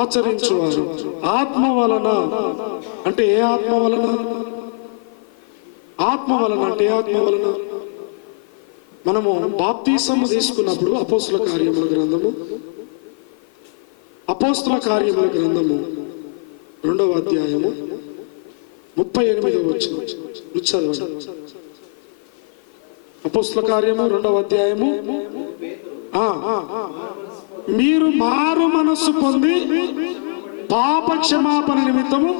ఆచరించువారు. ఆత్మ వలన అంటే ఏ ఆత్మ వలన? ఆత్మ వలన అంటే ఏ ఆత్మ వలన? మనము బాప్తీసము తీసుకున్నప్పుడు అపోస్తుల కార్యముల గ్రంథము 2వ అధ్యాయము 38వ వచనం చదవండి. అపోస్తుల కార్యము 2వ అధ్యాయము. మీరు మారు మనస్సు పొంది పాప క్షమాపణ నిమిత్తము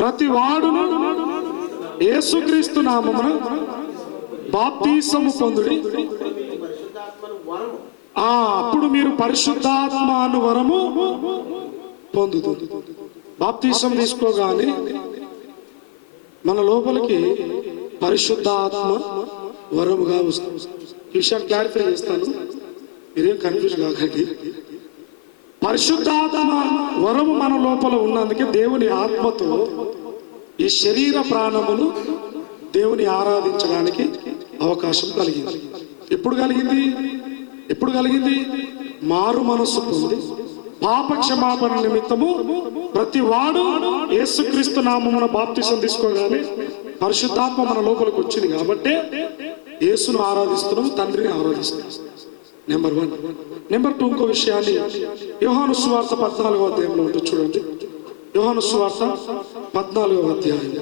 ప్రతి వాడును యేసుక్రీస్తు నామమున బాప్తీసము పొందుడి. అప్పుడు మీరు పరిశుద్ధాత్మ అను వరము పొందుతారు. బాప్తీసం తీసుకోగానే మన లోపలికి పరిశుద్ధాత్మ వరముగా వస్తుంది. ఈ విషయాన్ని క్లారిఫై చేస్తాను, మీరేం కన్ఫ్యూజ్ కాకండి. పరిశుద్ధాత్మ వరము మన లోపల ఉన్నందుకే దేవుని ఆత్మతో ఈ శరీర ప్రాణములు దేవుని ఆరాధించడానికి అవకాశం కలిగింది. ఎప్పుడు కలిగింది? మారు మనస్సు పొంది పాప క్షమాపణ నిమిత్తము ప్రతి వాడు యేసుక్రీస్తు నామమున బాప్తిసం తీసుకోగానే పరిశుద్ధాత్మ మన లోపలికి వచ్చింది కాబట్టి యేసును ఆరాధిస్తున్నాము, తండ్రిని ఆరాధిస్తున్నాం. నెంబర్ 1. నెంబర్ 2, ఇంకో విషయాన్ని యోహాను సువార్త 14వ అధ్యాయంలో ఉంటుంది చూడండి. యోహాను సువార్త 14వ అధ్యాయం.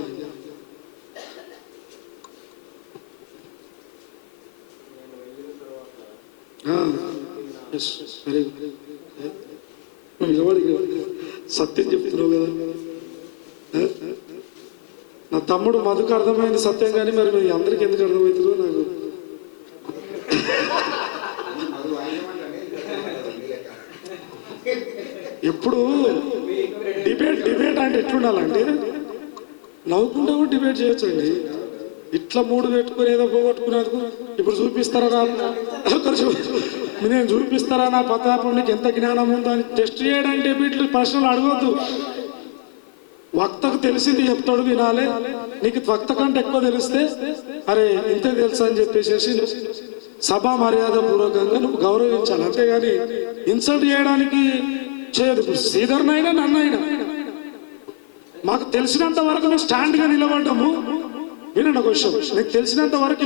సత్యం చెప్తున్నావు కదా. నా తమ్ముడు మధుకు అర్థమైంది సత్యం, కానీ మరి మీ అందరికి ఎందుకు అర్థమవుతుందో నాకు. ఎప్పుడు డిబేట్ అంటే ఎట్లుండాలంటే నవ్వుకుంటా కూడా డిబేట్ చేయొచ్చండి. ఇట్లా 3 పెట్టుకుని ఏదో పోగొట్టుకునేందుకు ఇప్పుడు చూపిస్తారా, నేను చూపిస్తారా నా ప్రతాపం, నీకు ఎంత జ్ఞానం ఉందో అని టెస్ట్ చేయడానికి డిబేట్లు ప్రశ్నలు అడగొద్దు. వక్తకు తెలిసింది చెప్తాడు, వినాలి. నీకు వక్త కంటే ఎక్కువ తెలిస్తే అరే ఇంతే తెలుసా అని చెప్పేసి సభా మర్యాద పూర్వకంగా నువ్వు గౌరవించాలి, అంతేగాని ఇన్సల్ట్ చేయడానికి చేయదు. శ్రీధర్నైనా నన్నైనా మాకు తెలిసినంత వరకు మేము స్టాండ్గా నిలబడ్డాము. వినండి ఒక విషయం, నీకు తెలిసినంత వరకు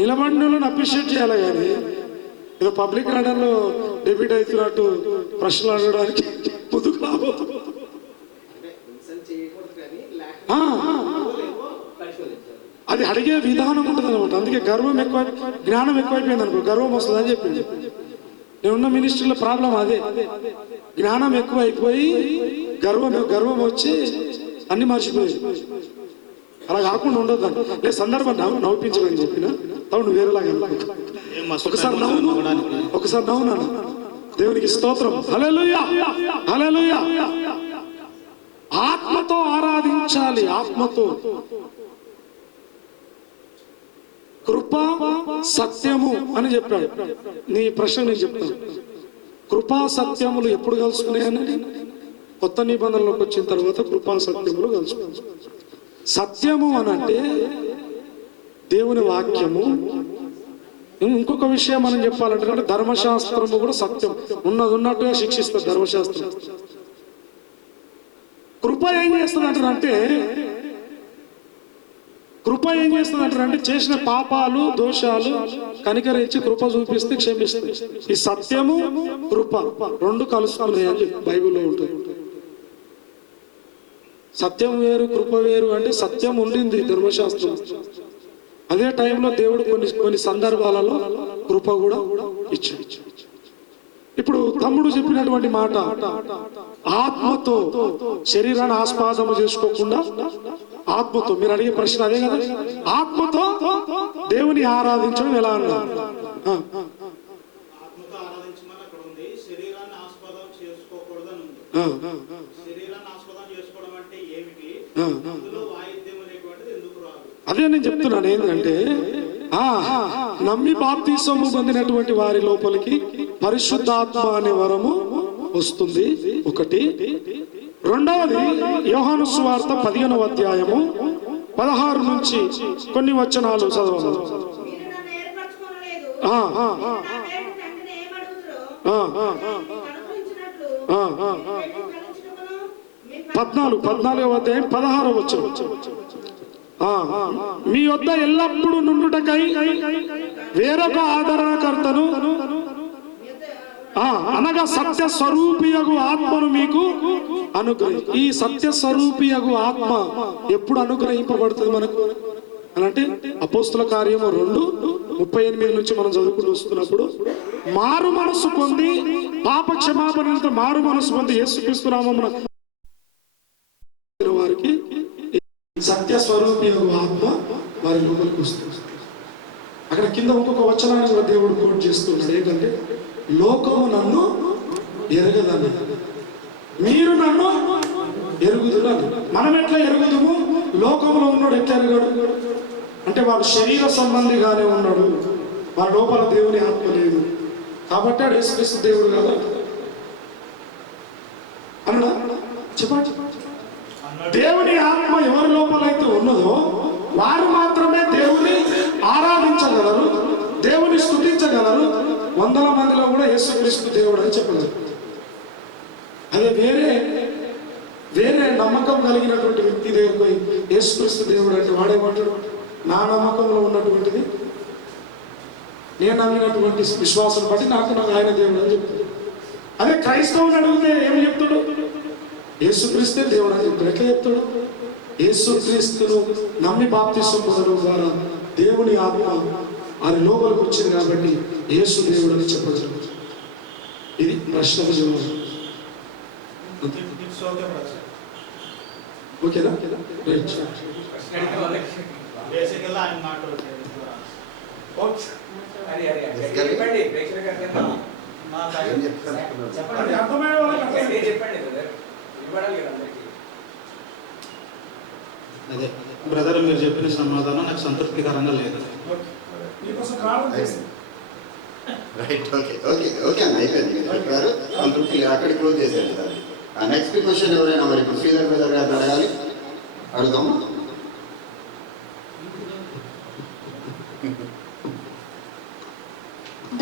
నిలబడిన వాళ్ళని అప్రిషియేట్ చేయాలి, కానీ ఏదో పబ్లిక్ రావడంలో డెబ్యూట్ అవుతున్నట్టు ప్రశ్నలు అడగడానికి ముందుకు రాబోతు. అది అడిగే విధానం ఉంటుంది అనమాట. అందుకే గర్వం ఎక్కువ, జ్ఞానం ఎక్కువైపోయింది అనుకో గర్వం వస్తుంది అని చెప్పింది. నేనున్న మినిస్ట్రీలో ప్రాబ్లం అదే, జ్ఞానం ఎక్కువ అయిపోయి గర్వం వచ్చి అన్ని మర్చిపోయి. అలా కాకుండా ఉండదు అని లేదు, సందర్భం నవ్వించమని చెప్పిన తను వేరేలాగా ఒకసారి నవ్వునాను. దేవునికి స్తోత్రం, హల్లెలూయా హల్లెలూయా. ఆత్మతో ఆరాధించాలి, ఆత్మతో. కృప సత్యము అని చెప్పాడు. నీ ప్రశ్న నేను చెప్తాను. కృపా సత్యములు ఎప్పుడు కలుసుకున్నాయని కొత్త నిబంధనలోకి వచ్చిన తర్వాత కృపా సత్యములు కలుసుకున్నాయి. సత్యము అనంటే దేవుని వాక్యము. ఇంకొక విషయం మనం చెప్పాలంటే ధర్మశాస్త్రము కూడా సత్యం, ఉన్నట్టుగా శిక్షిస్తుంది ధర్మశాస్త్రం. కృప ఏం చేస్తుందంటారంటే చేసిన పాపాలు దోషాలు కనికరించి కృప చూపిస్తే క్షమిస్తుంది. ఈ సత్యము కృప 2 కలుసుకున్నాయి అని చెప్పి బైబిల్లో ఉంటుంది. సత్యం వేరు కృప వేరు అంటే సత్యం ఉండింది ధర్మశాస్త్రం, అదే టైంలో దేవుడు కొన్ని సందర్భాలలో కృప కూడా ఇచ్చాడు. ఇప్పుడు తమ్ముడు చెప్పినటువంటి మాట, ఆత్మతో శరీరాన్ని ఆస్పాదము చేసుకోకుండా ఆత్మతో, మీరు అడిగే ప్రశ్న అదే కదా, ఆత్మతో దేవుని ఆరాధించడం ఎలా అన్నారు? ఆత్మతో ఆరాధించమని అక్కడ ఉంది, శరీరాన్ని ఆస్పదం చేసుకోకూడదని ఉంది. శరీరాన్ని ఆస్పదం చేసుకోవడం అంటే ఏమిటి? అందులో వాయిద్యం అనేటువంటిది ఎందుకు రాదు? అదే నేను చెప్తున్నాను ఏంటంటే, నమ్మి బాప్తిసము పొందినటువంటి వారి లోపలికి పరిశుద్ధాత్మ అనే వరము వస్తుంది, ఒకటి. రెండవది యోహాను సువార్త 15వ అధ్యాయము 16 నుంచి కొన్ని వచనాలు చదవము. పద్నాలుగవ అధ్యాయం 16వ వచనం. మీ యొద్ద ఎల్లప్పుడూ నుండుటకై వేరొక ఆదరణకర్తను అనగా సత్య స్వరూపియగు ఆత్మను మీకు ఈ సత్య స్వరూపియగు ఆత్మ ఎప్పుడు అనుగ్రహింపబడుతుంది మనకు అని అంటే అపోస్తుల కార్యము 2:38 నుంచి మనం చదువుకుంటూ వస్తున్నప్పుడు, మారు మనసు పొంది పాప క్షమాపణతో మారు మనసు పొంది యేసుక్రీస్తు నామమున వారికి సత్య స్వరూపియగు ఆత్మ వారి లోపలికి వస్తుంది. అక్కడ కింద ఒక్కొక్క వచనాన్ని కూడా దేవుడు కోట్ చేస్తున్నాడు. ఏంటంటే, లోకము నన్ను ఎరగదని, మీరు నన్ను ఎరుగుదురు. మనం ఎట్లా ఎరుగుదుము? లోకంలో ఉన్నాడు ఎట్లా ఎరగడు అంటే, వాడు శరీర సంబంధిగానే ఉన్నాడు, వాళ్ళ లోపల దేవుని ఆత్మ లేదు కాబట్టి వాడు యేసుక్రీస్తు దేవుడు కదా అన్నా చెప్పండి. దేవుని ఆత్మ ఎవరి లోపలైతే ఉన్నదో వారు మాత్రమే దేవుని ఆరాధించగలరు, దేవుని స్తుతించగలరు, వందల మందిలో కూడా యేసుక్రీస్తు దేవుడు అని చెప్పగలరు. అదే వేరే నమ్మకం కలిగినటువంటి వ్యక్తి దేవుడు యేసుక్రీస్తు దేవుడు అంటే వాడేమంటాడు? నా నమ్మకంలో ఉన్నటువంటిది, నేను నమ్మినటువంటి విశ్వాసం బట్టి నాకు ఆయన దేవుడు అని చెప్తాడు. అదే క్రైస్తవుని అడిగితే ఏమి చెప్తాడు? యేసుక్రీస్తే దేవుడు అని చెప్తాడు. ఎట్లా చెప్తాడు? యేసుక్రీస్తును నమ్మి బాప్తిసం పొందడం ద్వారా దేవుని ఆత్మ అది లోపలికి వచ్చింది కాబట్టి యేసు దేవుడు అని చెప్పగలరు. ఇది ప్రశ్నకు జవాబు. ఓకేనా? అదే బ్రదర్, మీరు చెప్పిన సమాధానం నాకు సంతృప్తికరంగా లేదు. రైట్, ఓకే ఓకే ఓకే అన్న, అయిపోయింది. చెప్పారు, సంతృప్తి అక్కడికి క్లోజ్ చేసేది సార్. నెక్స్ట్ క్వశ్చన్ ఎవరైనా మరి శ్రీధర్ బ్రదర్ గారిని అడగాలి, అడుగుదాం.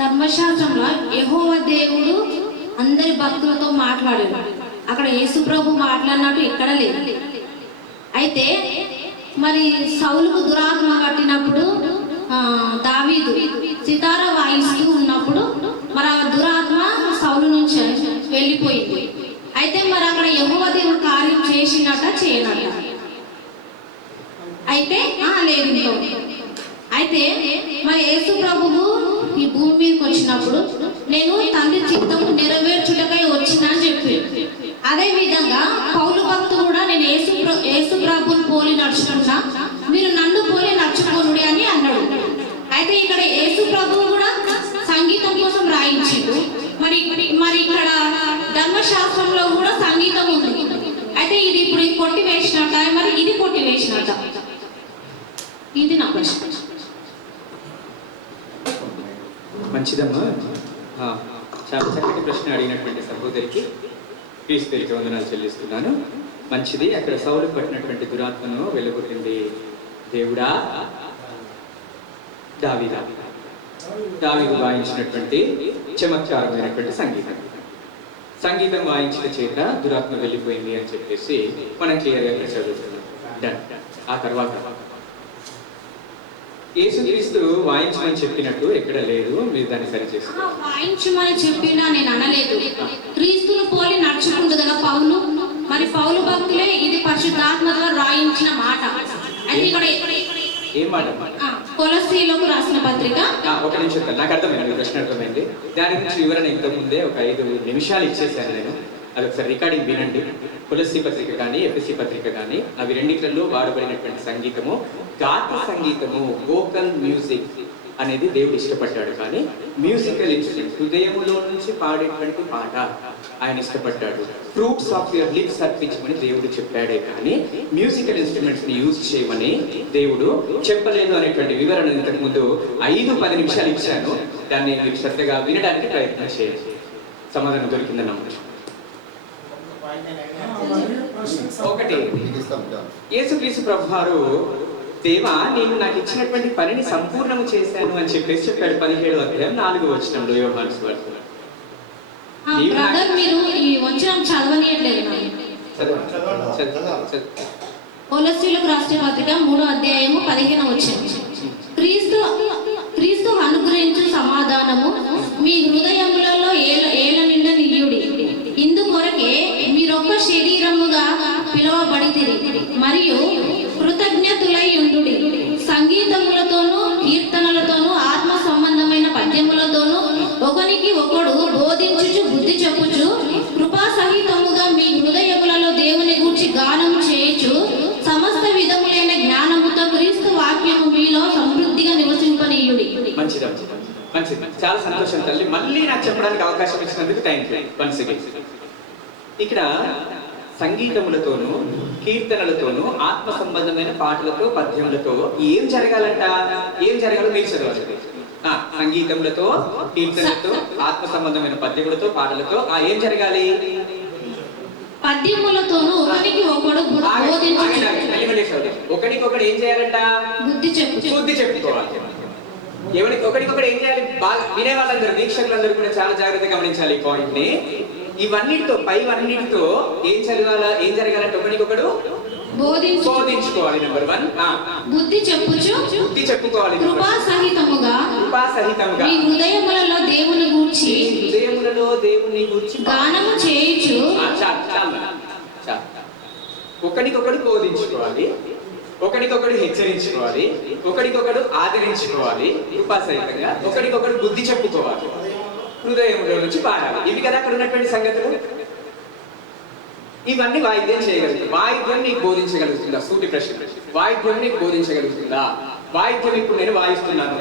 ధర్మశాస్త్రంలో యెహోవా దేవుడు అందరి భక్తులతో మాట్లాడాడు. అక్కడ యేసు ప్రభు మాట్లాడినట్టు ఎక్కడ లేదు. అయితే మరి సౌలుకు దురాత్మ పట్టినప్పుడు దావీదు సితార వాయిస్తూ ఉన్నప్పుడు మరి ఆ దురాత్మ సౌలు నుంచి వెళ్ళిపోయింది. అయితే మరి అక్కడ యెహోవా దేవుడు కార్యం చేసినట్ట చేయనట్ట? అయితే లేదు. అయితే మరి యేసు ప్రభువు ఈ భూమి మీదకి వచ్చినప్పుడు నేను తండ్రి చిత్తము నెరవేర్చుటకై వచ్చినా అని చెప్పి, అదే విధంగా పౌలు భక్తుడు కూడా నేను యేసు ప్రభువుని పోలి నడుచుకున్నా, మీరు నన్ను పోలి నడుచుకోనుడి అని అన్నాడు. అయితే ఇక్కడ యేసు ప్రభువు కూడా సంగీతం కోసం రాయించిండు. మరి ఇక్కడ ధర్మశాస్త్రంలో కూడా సంగీతం ఉంది. అయితే ఇది ఇప్పుడు కొట్టి వేసినట్ట, మరి ఇది కొట్టి వేసినట్ట? ఇది నా ప్రశ్న. మంచిదమ్మా, చాలా చక్కటి ప్రశ్న అడిగినటువంటి సహోదరికి క్రీస్తుకి వందనాలు చెల్లిస్తున్నాను. మంచిది. అక్కడ సౌలు పట్టినటువంటి దురాత్మను వెలుగుతుంది దేవుడా? దావీదు వాయించినటువంటి చమత్కారమైనటువంటి సంగీతం వాయించిన చేత దురాత్మ వెళ్ళిపోయింది అని చెప్పేసి మనం క్లియర్గా చదువుతున్నాం. డన్. ఆ తర్వాత యేసుక్రీస్తు వాయించమని చెప్పినట్టు ఎక్కడ లేదు, మీరు దాన్ని సరిచేస్తారు. వాయించమని చెప్పినా నేను అనలేదు. క్రీస్తును పోలి నడుచుకుంటు కదా పౌలు, మరి పౌలు భక్తులే ఇది పరిశుద్ధాత్మ ద్వారా రాయించిన మాట. అయితే ఇక్కడ ఏం మాట? కొలస్సీలకు రాసిన పత్రిక. ఒక నిమిషం, నాకు అర్థమైంది, ప్రశ్న అర్థమైంది. దాని గురించి వివరణ ఇంతకుముందే ఒక 5 నిమిషాలు ఇచ్చేసాను నేను. అది ఒకసారి రికార్డింగ్ వినండి. కొలస్సీ పత్రిక కానీ ఎఫెసీ పత్రిక కానీ అవి రెండిట్లలో వాడబడినటువంటి సంగీతము గాత్ర సంగీతము, వోకల్ మ్యూజిక్ అనేది దేవుడు ఇష్టపడ్డాడు. కానీ మ్యూజికల్ ఇన్స్ట్రుమెంట్, హృదయములో నుంచి పాడేటువంటి పాట ఆయన ఇష్టపడ్డాడు. ఫ్రూట్స్ ఆఫ్ యువర్ లిప్స్ అర్పించమని దేవుడు చెప్పాడే కానీ మ్యూజికల్ ఇన్స్ట్రుమెంట్స్ ని యూజ్ చేయమని దేవుడు చెప్పలేదు అనేటువంటి వివరణ ఇంతకు ముందు 5-10 నిమిషాలు ఇచ్చాను. దాన్ని మీరు శ్రద్ధగా వినడానికి ప్రయత్నం చేయండి. సమాధానం దొరికిందని నమ్మకం. ఒకటి, యేసుక్రీస్తు ప్రభువారు దేవా నేను నాకు ఇచ్చినటువంటి పనిని సంపూర్ణము చేశాను అని చెప్పేసి చెప్పాడు 17వ అధ్యాయం 4వ వచనంలో యోహాను సువార్త. బ్రదర్ మీరు ఈ వచనం చదవనియట్లేదు. కొలస్సీలకు రాసిన పత్రిక 3వ అధ్యాయము 15వ వచనం. క్రీస్తు అనుగ్రహించు సమాధానము మీ హృదయములలో ఏల నిండా నిలియుడి. ఇందుకొరకే మీరొక్క శరీరముగా పిలువబడితిరి మరియు కృతజ్ఞతులై ఉండుడి. సంగీతములతోనూ కీర్తనలతోనూ ఆత్మ సంబంధమైన పద్యములతోనూ ఒకనికి ఒకడు బోధించుచు బుద్ధి చెప్పుచు కృపా సహితముగా మీ హృదయములలో దేవుని గూర్చి గానము చేయుచు సమస్త విధములైన జ్ఞానముతో క్రీస్తు వాక్యము మీలో సమృద్ధిగా నివసింపనీయుడి. మంచిది, చాలా సంతోషం తల్లి. మళ్ళీ నాకు చెప్పడానికి అవకాశం ఇచ్చినందుకు థ్యాంక్ యూ వన్స్ అగైన్. ఇక్కడ సంగీతములతోనూ కీర్తనలతోనూ ఆత్మ సంబంధమైన పాటలతో పద్యములతో ఏం జరగాలంట? ఏం జరగాలో మీరు చదవాలి. సంగీతములతో కీర్తనలతో ఆత్మ సంబంధమైన పద్యములతో పాటలతో ఏం జరగాలి? పద్యములతోనూ ఒకరికి ఒకడు ఒకరికొకడు ఏం చేయాలంట? బుద్ధి చెప్పుకోవాలి. ఒకరికొకడు ఏం చేయాలి? బాగా వినే వాళ్ళందరూ, వీక్షకులందరూ కూడా చాలా జాగ్రత్తగా గమనించాలి ఈ పాయింట్ ని. ఇవన్నిటితో పైవన్నిటితో ఏం జరగాలంటే ఒకరికొకడు బోధించుకోవాలి. నెంబర్ 1 బుద్ధి చెప్పుకోవాలి. కృపా సహితముగా మీ హృదయములలో దేవుని గూర్చి గానము చేయుచు. ఒకరికొకడు బోధించుకోవాలి, ఒకరికొకడు హెచ్చరించుకోవాలి, ఒకరికొకడు ఆదరించుకోవాలి, కృపా సహితంగా ఒకరికొకడు బుద్ధి చెప్పుకోవాలి, హృదయంలో నుంచి పాడాలి. ఇవి కదా అక్కడ ఉన్నటువంటి సంగతులు. ఇవన్నీ వాయిద్యం చేయగలుగుతుంది. వాయిద్యం నీకు బోధించగలుగుతుందా? సూటి ప్రశ్న. వాయిద్యం నీకు బోధించగలుగుతుందా? వాయిద్యం ఇప్పుడు నేను వాయిస్తున్నాను,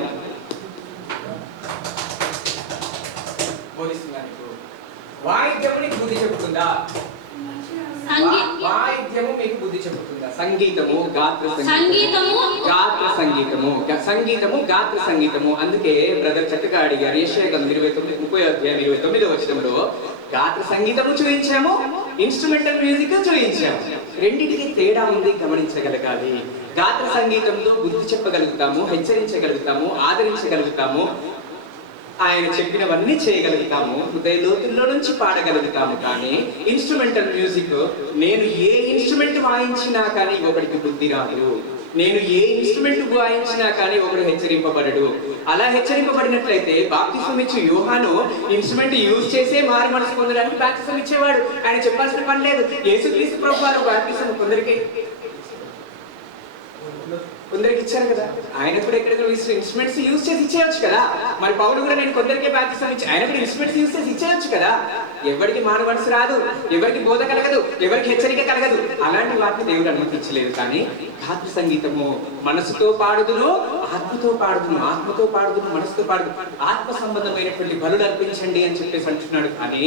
వాయిద్యం నీకు బుద్ధి చెబుతుందా? వాయిద్యము మీకు బుద్ధి చెబుతుందా? సంగీతము గాత్ర సంగీతము. అందుకే బ్రదర్ చక్కగా అడిగారు. యెషయా గ్రంథం 30:29 వచనంలో గాత్ర సంగీతము చూయించాము, ఇన్స్ట్రుమెంటల్ మ్యూజిక్ చూయించాము. రెండింటికి తేడా ఉంది, గమనించగలగాలి. గాత్ర సంగీతంలో బుద్ధి చెప్పగలుగుతాము, హెచ్చరించగలుగుతాము, ఆదరించగలుగుతాము, ఆయన చెప్పినవన్నీ చేయగలుగుతాము, హృదయ లోతుల్లో నుంచి పాడగలుగుతాము. కానీ ఇన్స్ట్రుమెంటల్ మ్యూజిక్, నేను ఏ ఇన్స్ట్రుమెంట్ వాయించినా కానీ ఒకడికి బుద్ధి రాదు, నేను ఏ ఇన్స్ట్రుమెంట్ వాయించినా కానీ ఒకడు హెచ్చరింపబడడు. అలా హెచ్చరింపబడినట్లయితే బాప్తిసం ఇచ్చి యోహాను ఇన్స్ట్రుమెంట్ యూజ్ చేసే మారు మనసు పొందడానికి బాప్తిసం ఇచ్చేవాడు. ఆయన చెప్పాల్సిన పని లేదు. యేసుక్రీస్తు ప్రభువారు బాప్తిసం కొందరికి ఇచ్చారు కదా. ఆయన కూడా ఎక్కడ ఇన్స్ట్రుమెంట్స్ యూజ్ చేసి ఇచ్చేయచ్చు కదా. మరి పౌలు కూడా నేను కొందరికే బాప్తిసం ఇచ్చి ఆయన కూడా ఇన్స్ట్రుమెంట్స్ యూజ్ చేసి ఇచ్చేయచ్చు కదా. ఎవరికి మారు మనసు రాదు, ఎవరికి బోధ కలగదు, ఎవరికి హెచ్చరిక కలగదు. అలాంటి వాటిని దేవుడు అనుమతించలేదు. కానీ గాత్ర సంగీతము మనసుతో పాడుదును, ఆత్మతో పాడుదును, ఆత్మతో పాడుదును, మనసుతో పాడుదు, ఆత్మ సంబంధమైనటువంటి బలులు అర్పించండి అని చెప్పేసి అంటున్నాడు. కానీ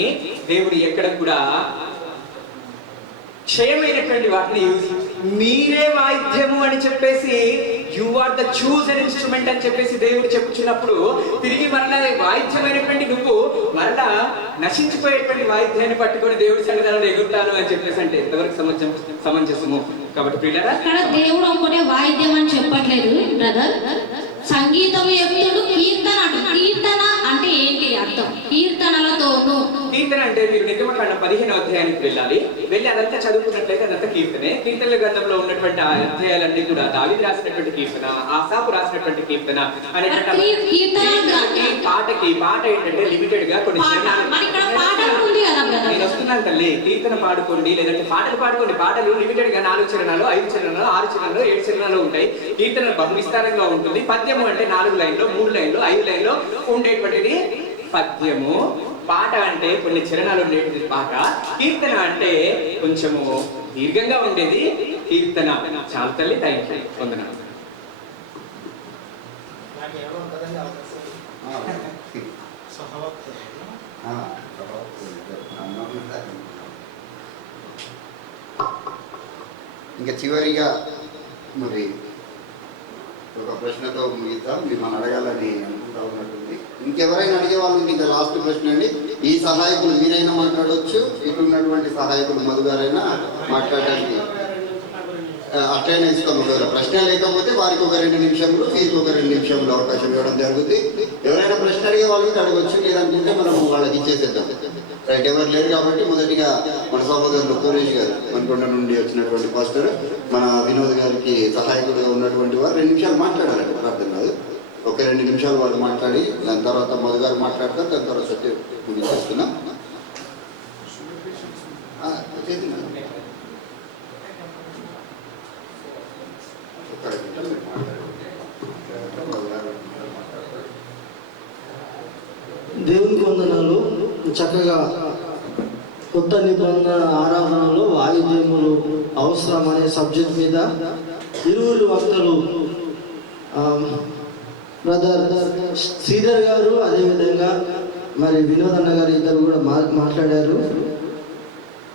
దేవుడు ఎక్కడ కూడా క్షయమైనటువంటి వాటిని మీరే వాయిద్యము అని చెప్పేసి, you are the chosen instrument అని చెప్పేసి దేవుడు చెప్పుచున్నప్పుడు, తిరిగి మరలా వాయిద్యమైనటువంటి నువ్వు మరలా నశించిపోయేటువంటి వాయిద్యాన్ని పట్టుకొని దేవుడి సన్నిధానంలో ఎగురుతాను అని చెప్పేసి అంటే ఎంతవరకు సమంజసము? కాబట్టి ప్రియులారా, ఇక్కడ దేవుడు ఒకటే వాయిద్యం అని చెప్పట్లేదు బ్రదర్. సంగీతం ఎప్పుడు కీర్తన అంటే ఏంటి అర్థం? కీర్తనలతోను. కీర్తన అంటే మీరు నిర్గమకాండం 15వ అధ్యాయానికి వెళ్ళాలి. వెళ్ళి అదంతా చదువుకున్నట్లయితే అదంతా కీర్తనే. కీర్తనల గ్రంథంలో ఉన్నటువంటి ఆ అధ్యాయాలన్నీ కూడా దావీదు రాసినటువంటి కీర్తన, ఆసాపు రాసినటువంటి కీర్తన అనేటువంటి పాట ఏంటంటే లిమిటెడ్ గా కొన్ని నేను వస్తున్నాను తల్లి. కీర్తన పాడుకోండి, లేదంటే పాటలు పాడుకోండి. పాటలు లిమిటెడ్ గా 4 చరణాలు, 5 చరణాలు, 6 చరణాలు, 7 చరణాలు ఉంటాయి. కీర్తన బహు విస్తారంగా ఉంటుంది. పద్యము అంటే 4 లైన్లు, 3 లైన్లు, 5 లైన్లు ఉండేటువంటిది పద్యము. పాట అంటే కొన్ని చరణాలు ఉండేది పాట. కీర్తన అంటే కొంచెము దీర్ఘంగా ఉండేది కీర్తన. చాలా తల్లి, థ్యాంక్ యూ, వందనాలు. ఇంకా చివరిగా మరి ఒక ప్రశ్నతో ముగిద్దాం. మిమ్మల్ని అడగాలని అనుకుంటా ఉన్నట్టుంది. ఇంకెవరైనా అడిగే వాళ్ళు ఇంకా లాస్ట్ ప్రశ్న అండి. ఈ సహాయకులు మీరైనా మాట్లాడవచ్చు, ఇటు ఉన్నటువంటి సహాయకులు మధు గారైనా మాట్లాడడానికి అట్లయినా ఇస్తాం. ఒకవేళ ప్రశ్న లేకపోతే వారికి ఒక 2 నిమిషంలో, వీరికి ఒక 2 నిమిషంలో అవకాశం ఇవ్వడం జరుగుతుంది. ఎవరైనా ప్రశ్న అడిగే వాళ్ళకి అడగవచ్చు, లేదనుకుంటే మనం వాళ్ళకి ఇచ్చేసేద్దాం. రైట్, ఎవరు లేరు కాబట్టి మొదటిగా మన సహోదరులు కోరేష్ గారు మనకొండ నుండి వచ్చినటువంటి పాస్టర్, మన వినోద్ గారికి సహాయకుడిగా ఉన్నటువంటి వారు 2 నిమిషాలు మాట్లాడాలండి, ప్రార్థన కాదు. ఒక 2 నిమిషాలు వాళ్ళు మాట్లాడి దాని తర్వాత మధు గారు మాట్లాడతారు. దాని తర్వాత సత్య ముగించేస్తున్నాం. దేవునికి వందనాలు. చక్కగా కొత్త నిబంధన ఆరాధనలో వాయిద్యములు అవసరం అనే సబ్జెక్ట్ మీద ఇరువురు వక్తలు బ్రదర్ శ్రీధర్ గారు, అదేవిధంగా మరి వినోద్ అన్న గారు ఇద్దరు కూడా మాట్లాడారు.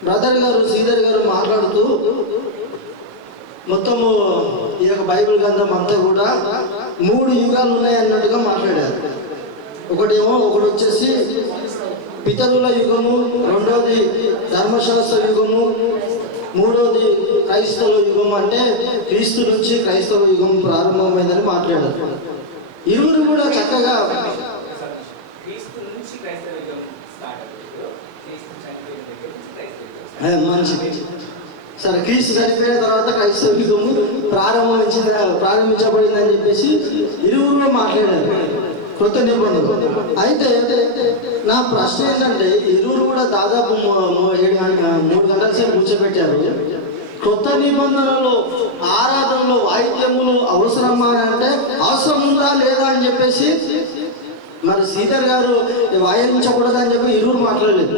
బ్రదర్ గారు శ్రీధర్ గారు మాట్లాడుతూ మొత్తము ఈ యొక్క బైబిల్ గ్రంథం అంతా కూడా 3 యుగాలు ఉన్నాయి అన్నట్టుగా మాట్లాడారు. ఒకటి వచ్చేసి పితరుల యుగము, రెండోది ధర్మశాస్త్ర యుగము, మూడోది క్రైస్తవ యుగం. అంటే క్రీస్తు నుంచి క్రైస్తవ యుగం ప్రారంభమైందని మాట్లాడారు. ఇరువురు కూడా చక్కగా మంచిది. సరే, క్రీస్తు చనిపోయిన తర్వాత క్రైస్తవ యుగము ప్రారంభించబడిందని చెప్పేసి ఇరువురు మాట్లాడారు కొత్త నిబంధనలు. అయితే నా ప్రశ్న ఏంటంటే, ఇరువురు కూడా దాదాపు 3 గంటల సేపు కూర్చోబెట్టారు. కొత్త నిబంధనలో ఆరాధనలో వాయిద్యములు అవసరమా అంటే అవసరం ఉందా లేదా అని చెప్పేసి మరి శ్రీధర్ గారు వాయించకూడదు అని చెప్పి ఇరువురు మాట్లాడలేదు.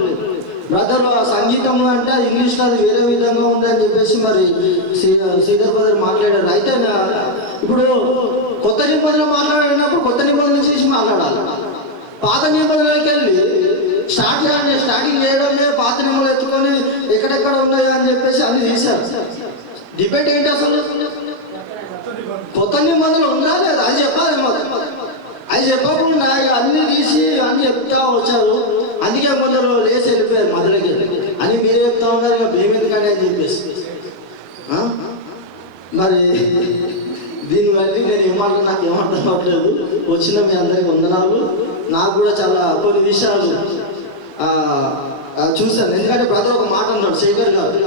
బ్రదర్ సంగీతంలో అంటే ఇంగ్లీష్లో అది వేరే విధంగా ఉందని చెప్పేసి మరి శ్రీధర్ బ్రదర్ మాట్లాడారు. అయితే ఇప్పుడు కొత్త నిబంధనలు మాట్లాడినప్పుడు కొత్త నిబంధనలు చేసి మాట్లాడాలి. పాత నిబంధనలకి వెళ్ళి స్టార్టింగ్ చేయడమే పాత నిబంధనలు ఎత్తుకొని ఎక్కడెక్కడ ఉన్నాయా అని చెప్పేసి అన్ని తీశారు. డిబేట్ ఏంటి అసలు? కొత్త నిబంధనలు ఉందా లేదా అది చెప్పాలి. అది చెప్పకుండా అన్ని తీసి అన్ని చెప్తా వచ్చారు. అందుకే కొందరు లేచి వెళ్ళిపోయారు మొదలకి. అని మీరే చెప్తా ఉన్నారు, ఇక మేమెందుకని అని చెప్పేసి. మరి దీనివల్ల నేను నాకు ఏమర్థం అవ్వట్లేదు. వచ్చిన మీ అందరికి వందనాలు. నాకు కూడా చాలా కొన్ని విషయాలు చూశాను. ఎందుకంటే బ్రదర్ ఒక మాట అన్నాడు, శేఖర్ గారు,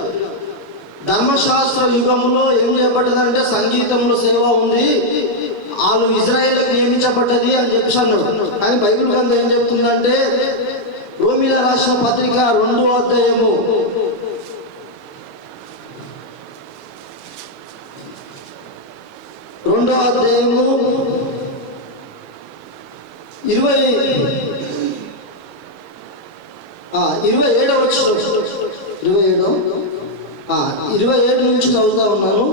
ధర్మశాస్త్ర యుగంలో ఏం చేయబడ్డదంటే సంగీతంలో సేవ ఉంది, వాళ్ళు ఇజ్రాయేల్కి నియమించబడ్డది అని చెప్పేసి అన్నాడు. కానీ బైబిల్ గ్రంథం ఏం చెప్తుందంటే, రోమిల రాసిన పత్రిక 2వ అధ్యాయము 27 నుంచి చదువుతా ఉన్నాను.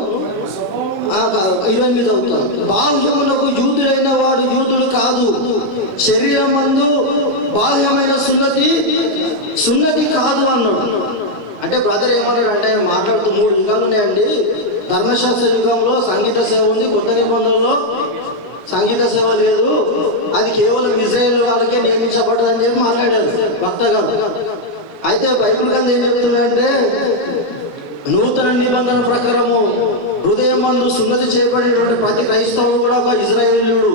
28 చదువుతాను. బాహ్యమునకు యూదుడైన వాడు యూదుడు కాదు, శరీరమందు బాహ్యమైన సున్నతి కాదు అన్నాడు. అంటే బ్రదర్ ఏమన్నాడు అంటే, మాట్లాడుతూ 3 యుగాలు ఉన్నాయండి. ధర్మశాస్త్ర యుగంలో సంగీత సేవ ఉంది, కొత్త నిబంధనలో సంగీత సేవ లేదు, అది కేవలం ఇజ్రాయేల్ వాళ్ళకే నియమించబడ్డదని చెప్పి మాట్లాడారు భక్త గారు. అయితే బైబిల్ గ్రంథం ఏం చెప్తుందంటే, నూతన నిబంధన ప్రకారము హృదయం మందు సున్నతి చేయబడినటువంటి ప్రతి క్రైస్తవుడు కూడా ఒక ఇజ్రాయేలీయుడు.